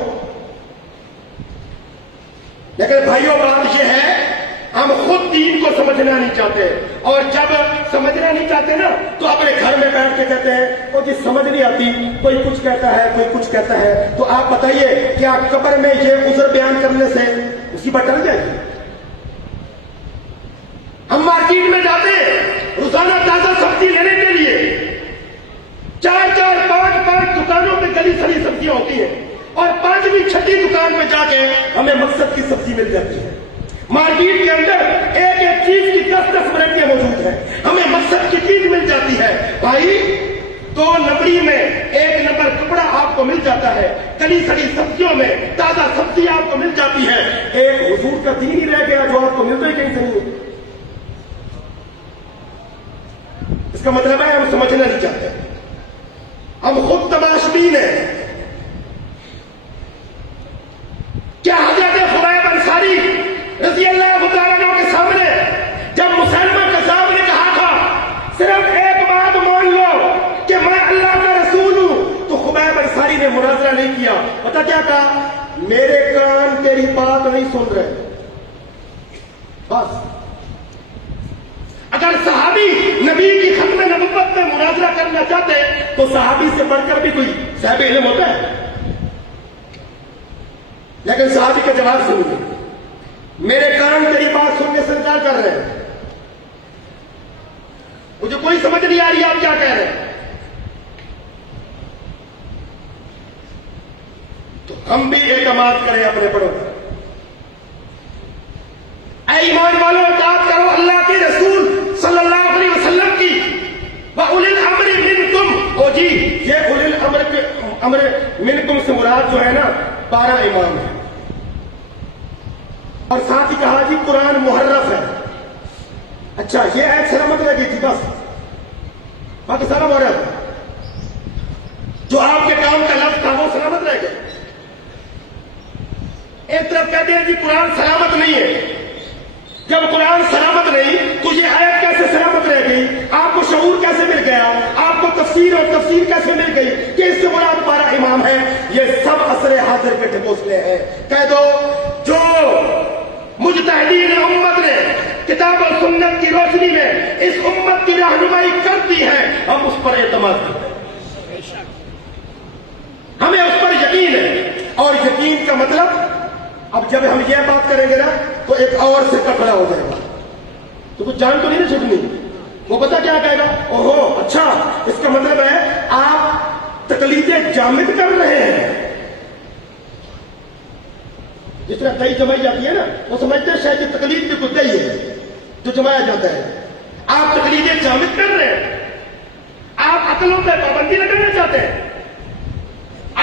لیکن بھائیوں بات یہ ہے، ہم خود دین کو سمجھنا نہیں چاہتے، اور جب سمجھنا نہیں چاہتے نا تو اپنے گھر میں بیٹھ کے کہتے ہیں وہ جی سمجھ نہیں آتی، کوئی کچھ کہتا ہے، کوئی کچھ کہتا ہے. تو آپ بتائیے کیا قبر میں یہ عذر بیان کرنے سے مصیبت ٹل جائے گی؟ ہم مارکیٹ میں جاتے ہیں روزانہ تازہ سبزی لینے کے لیے، 4-4 5-5 دکانوں پہ گلی سڑی سبزیاں ہوتی ہیں، اور 5ویں 6ٹھی دکان پہ جا کے ہمیں مقصد کی سبزی مل جاتی ہے. مارکیٹ کے اندر ایک ایک چیز کی 10-10 ورائٹیاں موجود ہیں، ہمیں مقصد کی چیز مل جاتی ہے. بھائی 2 نمبری میں 1 نمبر کپڑا آپ کو مل جاتا ہے، گلی سڑی سبزیوں میں تازہ سبزی آپ کو مل جاتی ہے. ایک حضور کا دین ہی رہ گیا جو آپ کو ملتا ہی کہیں سے نہیں. اس کا مطلب ہے ہم سمجھنا نہیں چاہتے، ہم خود تماشبین ہیں. کیا حضرت خبیب انصاری رضی اللہ تعالیٰ عنہ کے سامنے جب مسلمہ کذاب نے کہا تھا صرف ایک بات مان لو کہ میں اللہ کا رسول ہوں، تو خبیب انصاری نے سے مناظرہ نہیں کیا. پتا کیا کہا؟ میرے کان تیری بات نہیں سن رہے. بس. اگر صحابی نبی کی ختم نبوت میں مناظرہ کرنا چاہتے تو صحابی سے بڑھ کر بھی کوئی صاحب علم ہوتا ہے. لیکن صحابی کا جواب سنیے. میرے کان تیری بات سننے سے انکار کر رہے ہیں. مجھے کوئی سمجھ نہیں آ رہی آپ کیا کہہ رہے ہیں. تو ہم بھی اعتماد کریں اپنے بڑوں پر. اے ایمان والوں اطاعت کرو اللہ کے رسول صلی اللہ علیہ وسلم کی. وَأُولِي الْأَمْرِ مِنْكُمْ. او جی یہ اولی الامر منکم سے مراد جو ہے نا 12 امام ہے. اور ساتھ ہی کہا جی قرآن محرف ہے. اچھا یہ ایک سلامت لگی تھی بس باقی سارا محرف ہے. جو آپ کے کام کا لفظ تھا وہ سلامت رہ گیا. ایک طرف کہتے ہیں جی قرآن سلامت نہیں ہے. جب قرآن سلامت نہیں تو یہ آیت کیسے سلامت رہ گئی؟ آپ کو شعور کیسے مل گیا؟ آپ کو تفسیر اور تفسیر کیسے مل گئی کہ اس سے مراد 12 امام ہیں؟ یہ سب عصر حاضر کے ٹھکوسلے ہیں. کہہ دو جو مجتہدین امت نے کتاب و سنت کی روشنی میں اس امت کی رہنمائی کرتی ہے ہم اس پر اعتماد کرتے ہیں. ہمیں اس پر یقین ہے. اور یقین کا مطلب اب جب ہم یہ بات کریں گے نا تو ایک اور سکہ کھڑا ہو جائے گا. تو کچھ جان تو نہیں نا چھٹنی. وہ پتا کیا کہے گا؟ اوہو اچھا اس کا مطلب ہے آپ تقلید جامد کر رہے ہیں. جس طرح دہی جمائی جاتی ہے نا وہ سمجھتے ہیں شاید تقلید بھی کوئی دہی ہے جو جمایا جاتا ہے. آپ تقلید جامد کر رہے ہیں. آپ عقلوں پہ پابندی لگانا چاہتے ہیں.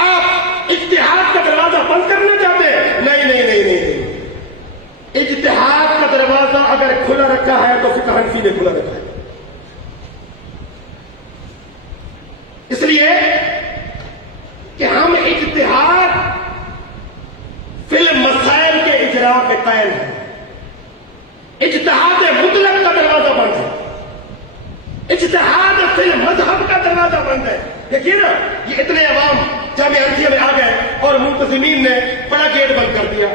آپ اجتہاد کا دروازہ بند کرنا چاہتے ہیں. نہیں نہیں نہیں نہیں. اجتہاد کا دروازہ اگر کھلا رکھا ہے تو فقہ حنفی نے کھلا رکھا ہے. اس لیے کہ ہم اجتہاد فی المسائل کے اجراء کے قائل ہیں. اجتہاد مطلق کا دروازہ بند ہے. اجتہاد فی المذہب کا دروازہ بند ہے. دیکھیے نا یہ اتنے عوام جامعہ عرفیہ میں آ گئے اور منتظمین نے بڑا گیٹ بند کر دیا,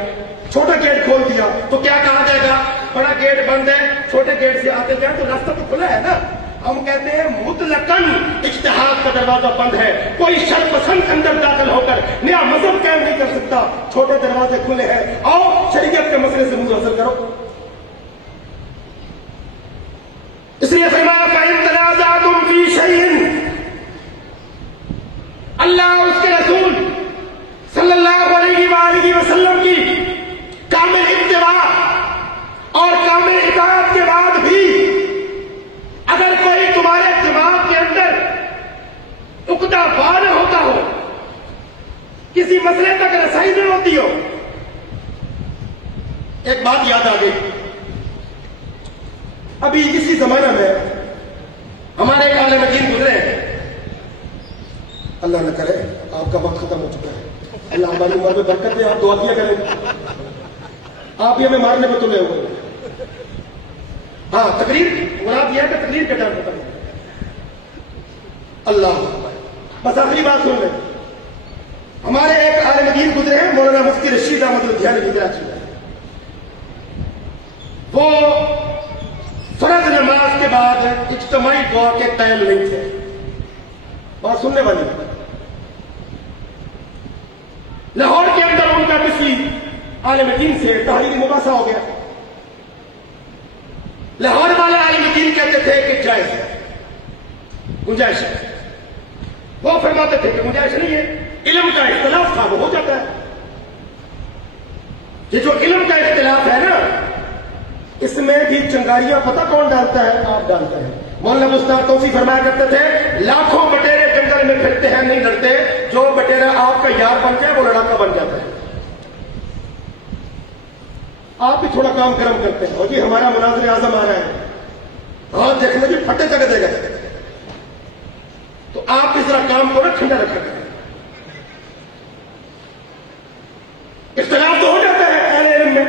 چھوٹا گیٹ کھول دیا. تو کیا کہا جائے گا؟ بڑا گیٹ بند ہے, چھوٹے گیٹ سے آتے جائیں تو راستہ تو کھلا ہے نا. ہم کہتے ہیں مطلقاً اجتہاد کا دروازہ بند ہے. کوئی شر پسند اندر داخل ہو کر نیا مذہب قائم نہیں کر سکتا. چھوٹے دروازے کھلے ہیں. آؤ شریعت کے مسئلے سے منہ حاصل کرو. اس لیے فرمایا فَإِن تَنَازَعْتُمْ فِي شَيْءٍ, اللہ اور اس کے رسول صلی اللہ علیہ وآلہ وسلم کی کامل اتباع اور کامل اطاعت کے بعد بھی اگر کوئی تمہارے دماغ کے اندر عقدہ وار ہوتا ہو, کسی مسئلے تک رسائی نہ ہوتی ہو. ایک بات یاد آ گئی. ابھی اسی زمانہ میں ہمارے ایک عالم دین گزرے ہیں. اللہ نہ کرے آپ کا وقت ختم ہو چکا ہے. اللہ ہماری عمر میں برکت دے. آپ دعا کیا کریں. آپ بھی ہمیں مارنے میں تلے ہوئے. ہاں تقریر مراد یہ ہے کہ تقریر کا ٹائم ختم ہو. اللہ بس آخری بات سن لیں. ہمارے ایک عالم دین گزرے ہیں مولانا مفتی رشید احمد لدھیانوی کی کراچی میں. وہ فرض نماز کے بعد اجتماعی دعا کے قائل نہیں تھے. بات سننے والی. لاہور کے اندر ان کا کسی عالم دین سے تحریری مباحثہ ہو گیا. لاہور والے عالم دین کہتے تھے کہ جائز ہے, گنجائش ہے. وہ فرماتے تھے کہ گنجائش نہیں ہے. علم کا اختلاف تھا وہ ہو جاتا ہے. یہ جو علم کا اختلاف ہے نا اس میں بھی چنگاریاں پتہ کون ڈالتا ہے؟ آپ ڈالتے ہیں. مولانا مستعار توفیق فرمایا کرتے تھے لاکھوں بٹیرے جنگل میں پھرتے ہیں نہیں لڑتے, جو بٹیرا آپ کا یار بن جائے وہ لڑاکا بن جاتا ہے. آپ بھی تھوڑا کام گرم کرتے ہیں. اور جی ہمارا مناظر اعظم آ رہا ہے, ہاں دیکھنا جی پھٹے تک دے گا, تو آپ اس طرح کام کو نا ٹھنڈا رکھا کریں. اختلاف تو ہو جاتا ہے اہل علم میں.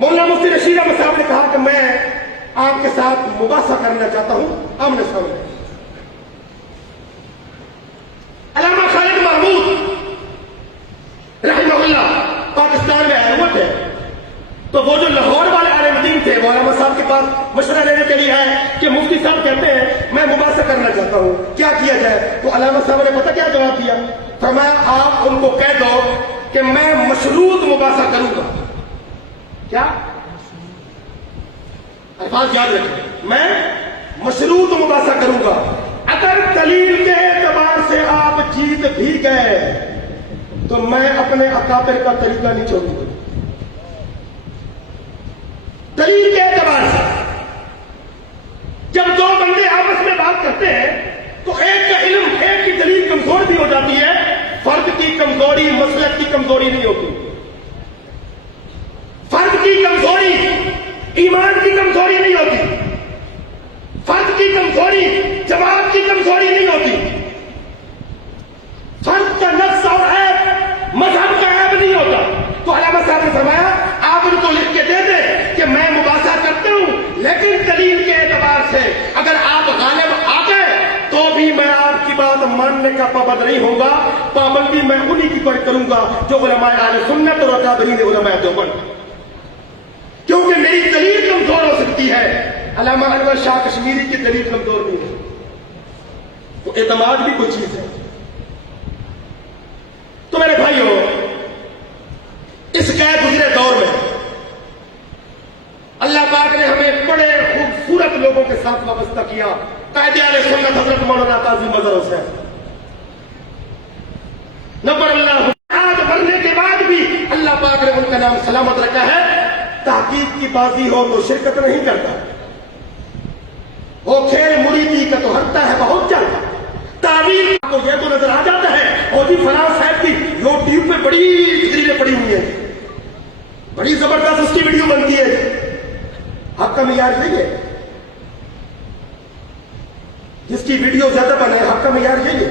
مولانا مفتی رشید احمد صاحب نے کہا کہ میں آپ کے ساتھ مباحثہ کرنا چاہتا ہوں آمنے سامنے. پاس مشورہ لینے کے لیے ہے کہ مفتی صاحب کہتے ہیں میں مباحثہ کرنا چاہتا ہوں، کیا کیا جائے؟ تو علامہ صاحب نے پتہ کیا جواب دیا؟ فرمایا آپ ان کو کہہ دو کہ میں مشروط مباحثہ کروں گا۔ کیا الفاظ یاد رکھیں، میں مشروط مباحثہ کروں گا، اگر دلیل کے اعتبار سے آپ جیت بھی گئے تو میں اپنے اکابر کا طریقہ نہیں چھوڑوں گا۔ دلیل کے اعتبار سے جب دو بندے آپس میں بات کرتے ہیں تو ایک کا علم، ایک کی دلیل کمزور بھی ہو جاتی ہے، فرد کی کمزوری مسلک کی کمزوری نہیں ہوتی، فرد کی کمزوری ایمان کی کمزوری نہیں ہوتی، فرد کی کمزوری جواب کی کمزوری نہیں ہوتی، فرد کا نقص اور عیب مذہب کا عیب نہیں ہوتا۔ تو علامہ صاحب نے فرمایا آپ ان کو لکھ کے دے دیں کہ میں مباحثہ کرتا ہوں، لیکن دلیل کے اعتبار سے اگر آپ غالب آ گئے تو بھی میں آپ کی بات ماننے کا پابند نہیں ہوگا، پابندی میں انہی کی پر کروں گا جو علماء اہل سنت اور اکابرین علماء دیوبند، کیونکہ میری دلیل کمزور ہو سکتی ہے، علامہ انور شاہ کشمیری کی دلیل کمزور نہیں ہے۔ تو اعتماد بھی کوئی چیز ہے۔ تو میرے بھائیوں، اس غیر گزرے دور میں اللہ پاک نے ہمیں بڑے خوبصورت لوگوں کے ساتھ وابستہ کیا۔ قائد اہل سنت حضرت مولانا قاضی مظہر حسین نبر اللہ آج مرنے کے بعد بھی اللہ پاک نے ان کا نام سلامت رکھا ہے۔ تحقیق کی بازی ہو تو شرکت نہیں کرتا، وہ کھیل مریدی کا تو ہٹتا ہے بہت جلد، تعویل کو یہ تو نظر آ جاتا ہے اور جی فلاں صاحب کی یوٹیوب پہ بڑی تقریریں پڑی ہوئی ہیں، بڑی زبردست اس کی ویڈیو بنتی ہے۔ حق کا معیار یہی ہے، جس کی ویڈیو زیادہ بنے حق کا معیار یہی ہے۔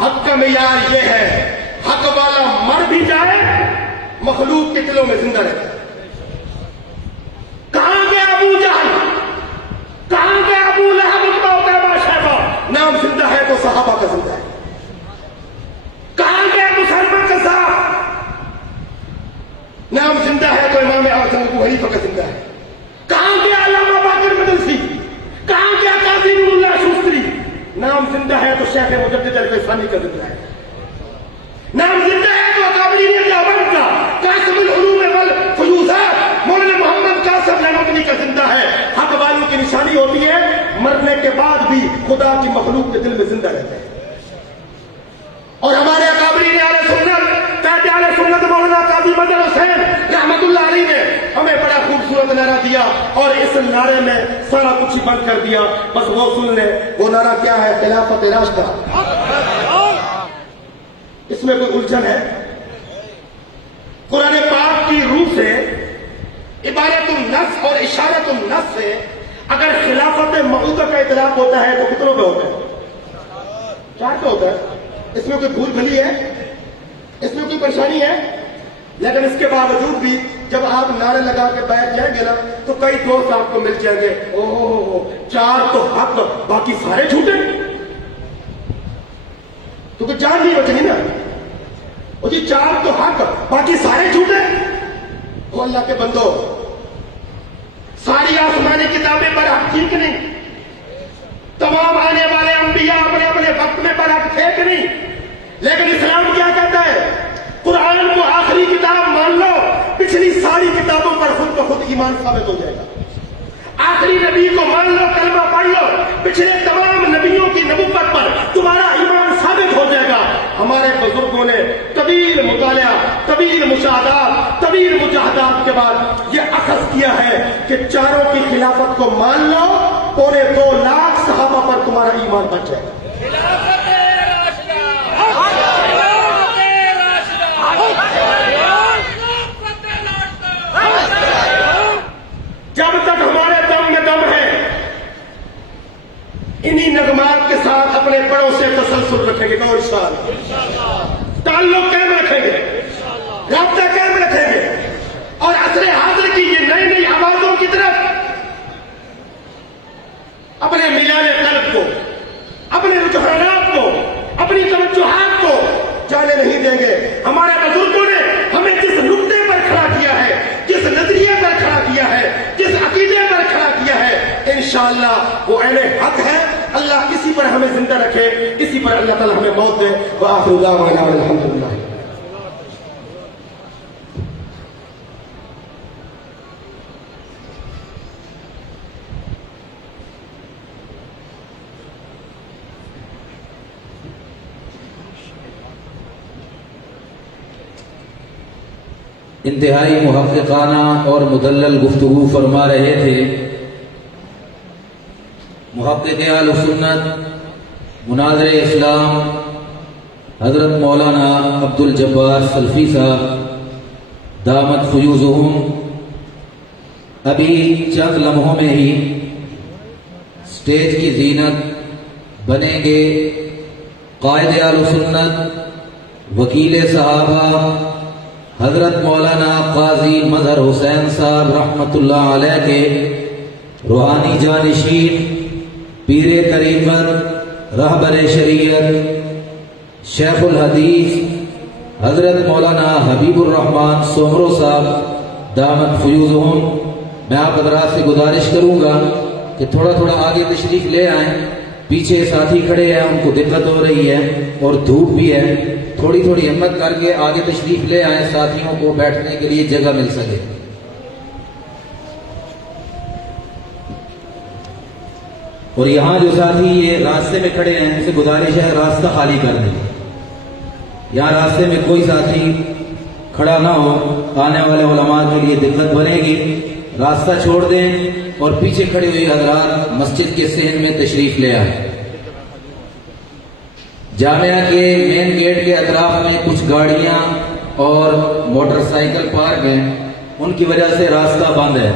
حق کا معیار یہ ہے حق والا مر بھی جائے مخلوق کے دلوں میں زندہ رہتا ہے۔ کہاں گیا ابو جہل، کہاں گیا ابو لہب، اتبا شیبہ، نام زندہ ہے تو صحابہ کا زندہ ہے۔ کہاں گیا مسلمان کا صاحب، نام زندہ ہے تو امام اعظم ابو حنیفہ کا زندہ ہے۔ کہاں گیا علامہ باقر مدرسی، کہاں گیا قاضی نور اللہ شوستری، نام زندہ ہے تو شیخ مجدد الفسانی کا زندہ ہے۔ نام زندہ ہے تو اکابرین دیوبند کا، قاسم العلوم والفیوزات مولانا محمد قاسم نانوتوی کا زندہ ہے۔ حق والوں کی نشانی ہوتی ہے مرنے کے بعد بھی خدا کی مخلوق کے دل میں زندہ رہتے ہیں۔ اور ہمارے اکابرین اہل سنت، قائد اہل سنت مولانا قاضی مظہر حسین رحمت اللہ علیہ نے ہمیں بڑا خوبصورت نعرہ دیا اور اس نعرے میں سارا کچھ ہی بند کر دیا، بس وہ سن لیں۔ وہ نعرہ کیا ہے؟ خلافت راشدہ۔ اس میں کوئی الجھن ہے؟ قرآن پاک کی روح سے، عبارت النص اور اشارت النص سے اگر خلافت موعودہ کا اطلاق ہوتا ہے تو کتنوں پہ ہوتا ہے؟ 4 پہ ہوتا ہے۔ اس میں کوئی بھول بھلی ہے؟ اس میں کوئی پریشانی ہے؟ لیکن اس کے باوجود بھی جب آپ نعرے لگا کے بیٹھ جائیں گے نا تو کئی دوست آپ کو مل جائیں گے، اوہ 4 تو حق باقی سارے جھوٹے، تو کوئی جان نہیں بچنی نا۔ وہ جی 4 تو حق باقی سارے جھوٹے۔ وہ اللہ کے بندو، ساری آسمانی کتابیں برحق ٹھیک نہیں، تمام آنے والے انبیاء اپنے اپنے وقت میں برحق تھے کہ نہیں، لیکن اسلام کیا کہتا ہے؟ قرآن کو آخری کتاب مان لو، پچھلی ساری کتابوں پر خود بخود ایمان ثابت ہو جائے گا۔ آخری نبی کو مان لو، کلمہ پڑھ لو، پچھلے تمام نبیوں کی نبوت پر تمہارا ایمان ثابت ہو جائے گا۔ ہمارے بزرگوں نے طویل مطالعہ، طویل مشاہدات، طویل مجاہدات کے بعد یہ اخذ کیا ہے کہ چاروں کی خلافت کو مان لو، 2.25 لاکھ صحابہ پر تمہارا ایمان بچ جائے گا۔ جب تک ہمارے دم میں دم ہے انہی نغمات کے ساتھ اپنے بڑوں سے تسلسل رکھیں گے، اور انشاءاللہ تعلق قائم رکھیں گے، رابطہ قائم رکھیں گے، اور عصر حاضر کی یہ نئی نئی آوازوں کی طرف اپنے میلان قلب کو، اپنے رجحانات کو، اپنی توجہات کو جانے نہیں دیں گے۔ ہمارے بزرگوں نے ہمیں جس نقطے پر کھڑا کیا ہے، جس نظریے پر کھڑا کیا ہے، جس انشاءاللہ وہ عین حق ہے. اللہ کسی پر ہمیں زندہ رکھے, کسی پر اللہ تعالیٰ ہمیں موت دے. وآخر دعوانا الحمدللہ. انتہائی محققانہ اور مدلل گفتگو فرما رہے تھے محقق اہل سنت مناظر اسلام حضرت مولانا عبد الجبار سلفی صاحب دامت فیوزہم. ابھی چند لمحوں میں ہی اسٹیج کی زینت بنیں گے قائد اہل سنت وکیل صحابہ حضرت مولانا قاضی مظہر حسین صاحب رحمۃ اللہ علیہ کے روحانی جانشین پیر طریقت رہبر شریعت شیخ الحدیث حضرت مولانا حبیب الرحمن سومرو صاحب دامت فیوزہم. میں آپ حضرات سے گزارش کروں گا کہ تھوڑا تھوڑا آگے تشریف لے آئیں. پیچھے ساتھی کھڑے ہیں, ان کو دقت ہو رہی ہے اور دھوپ بھی ہے. تھوڑی تھوڑی ہمت کر کے آگے تشریف لے آئیں, ساتھیوں کو بیٹھنے کے لیے جگہ مل سکے. اور یہاں جو ساتھی یہ راستے میں کھڑے ہیں ان سے گزارش ہے راستہ خالی کر دیں. یہاں راستے میں کوئی ساتھی کھڑا نہ ہو, آنے والے علماء کے لیے دقت بنے گی. راستہ چھوڑ دیں اور پیچھے کھڑے ہوئے حضرات مسجد کے صحن میں تشریف لے آئیں. جامعہ کے مین گیٹ کے اطراف میں کچھ گاڑیاں اور موٹر سائیکل پارک ہیں, ان کی وجہ سے راستہ بند ہے.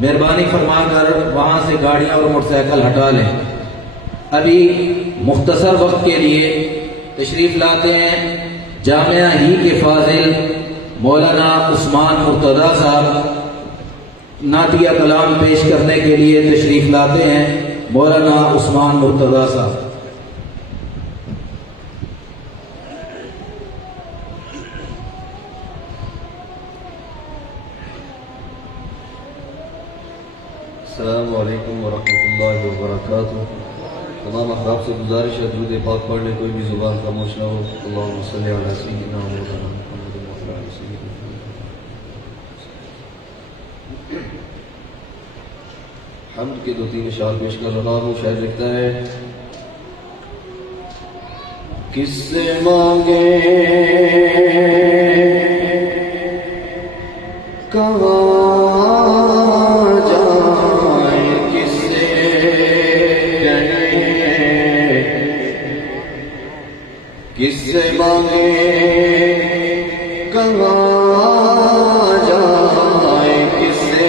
مہربانی فرما کر وہاں سے گاڑیاں اور موٹر سائیکل ہٹا لیں. ابھی مختصر وقت کے لیے تشریف لاتے ہیں جامعہ ہی کے فاضل مولانا عثمان مرتضیٰ صاحب نعتیہ کلام پیش کرنے کے لیے تشریف لاتے ہیں. مولانا عثمان مرتضیٰ صاحب. السلام علیکم ورحمۃ اللہ وبرکاتہ. تمام احباب سے گزارش ہے درود پاک پڑھ لیں, کوئی بھی زبان خاموش نہ ہو. اللہم صلی علی سیدنا مولانا محمد وعلی آل سیدنا. حمد کے 2-3 اشعار پیش کر رہا ہوں. شاعر لکھتا ہے کس سے مانگے کہاں کس سے مانگے کہاں جائیں, کس سے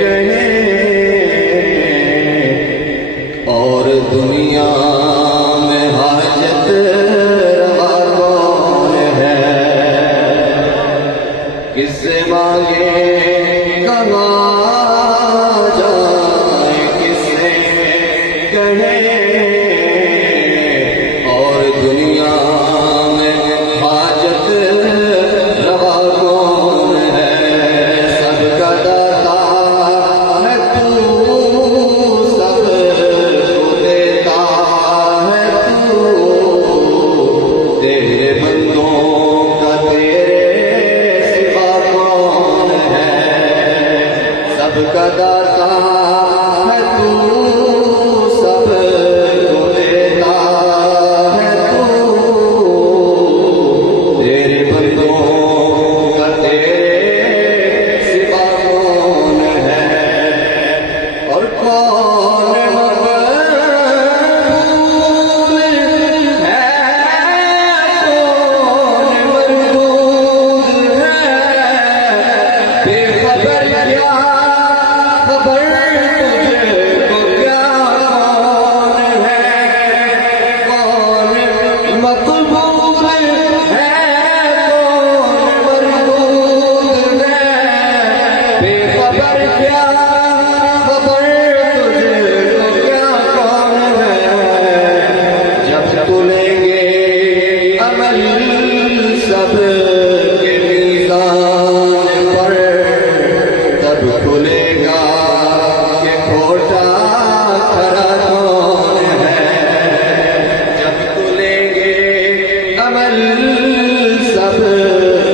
کہیں, اور دنیا میں حاجت روا کون ہے. کس سے مانگے کہاں جائیں, کس سے کہیں, دنیا میں حاجت روا کون ہے. سب کا داتا ہے تو, سب کو دیتا ہے تو, تیرے بندوں کا تیرے سوا کون ہے. سب کا داتا ہے تو, سب کو دیتا سب کے میزان پر تب کھلے گا کہ کھوٹا عمل سب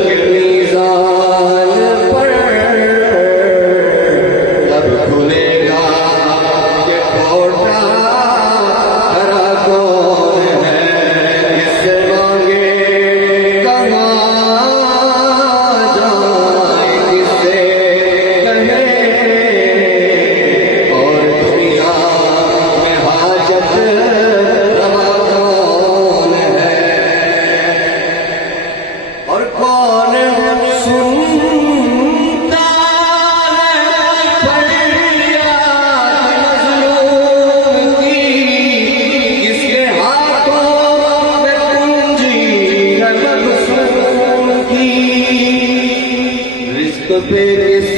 کے میزان پر تب کھلے گا یہ کھوٹا ہرا کون ہے اس سے مانگے کہاں جائے کس سے کہے اور دنیا میں حاجت روا کون ہے اور کون سنتا فریاد مظلوم کی کس کے ہاتھوں میں کنجی ہے مقصود کی رزق پہ کس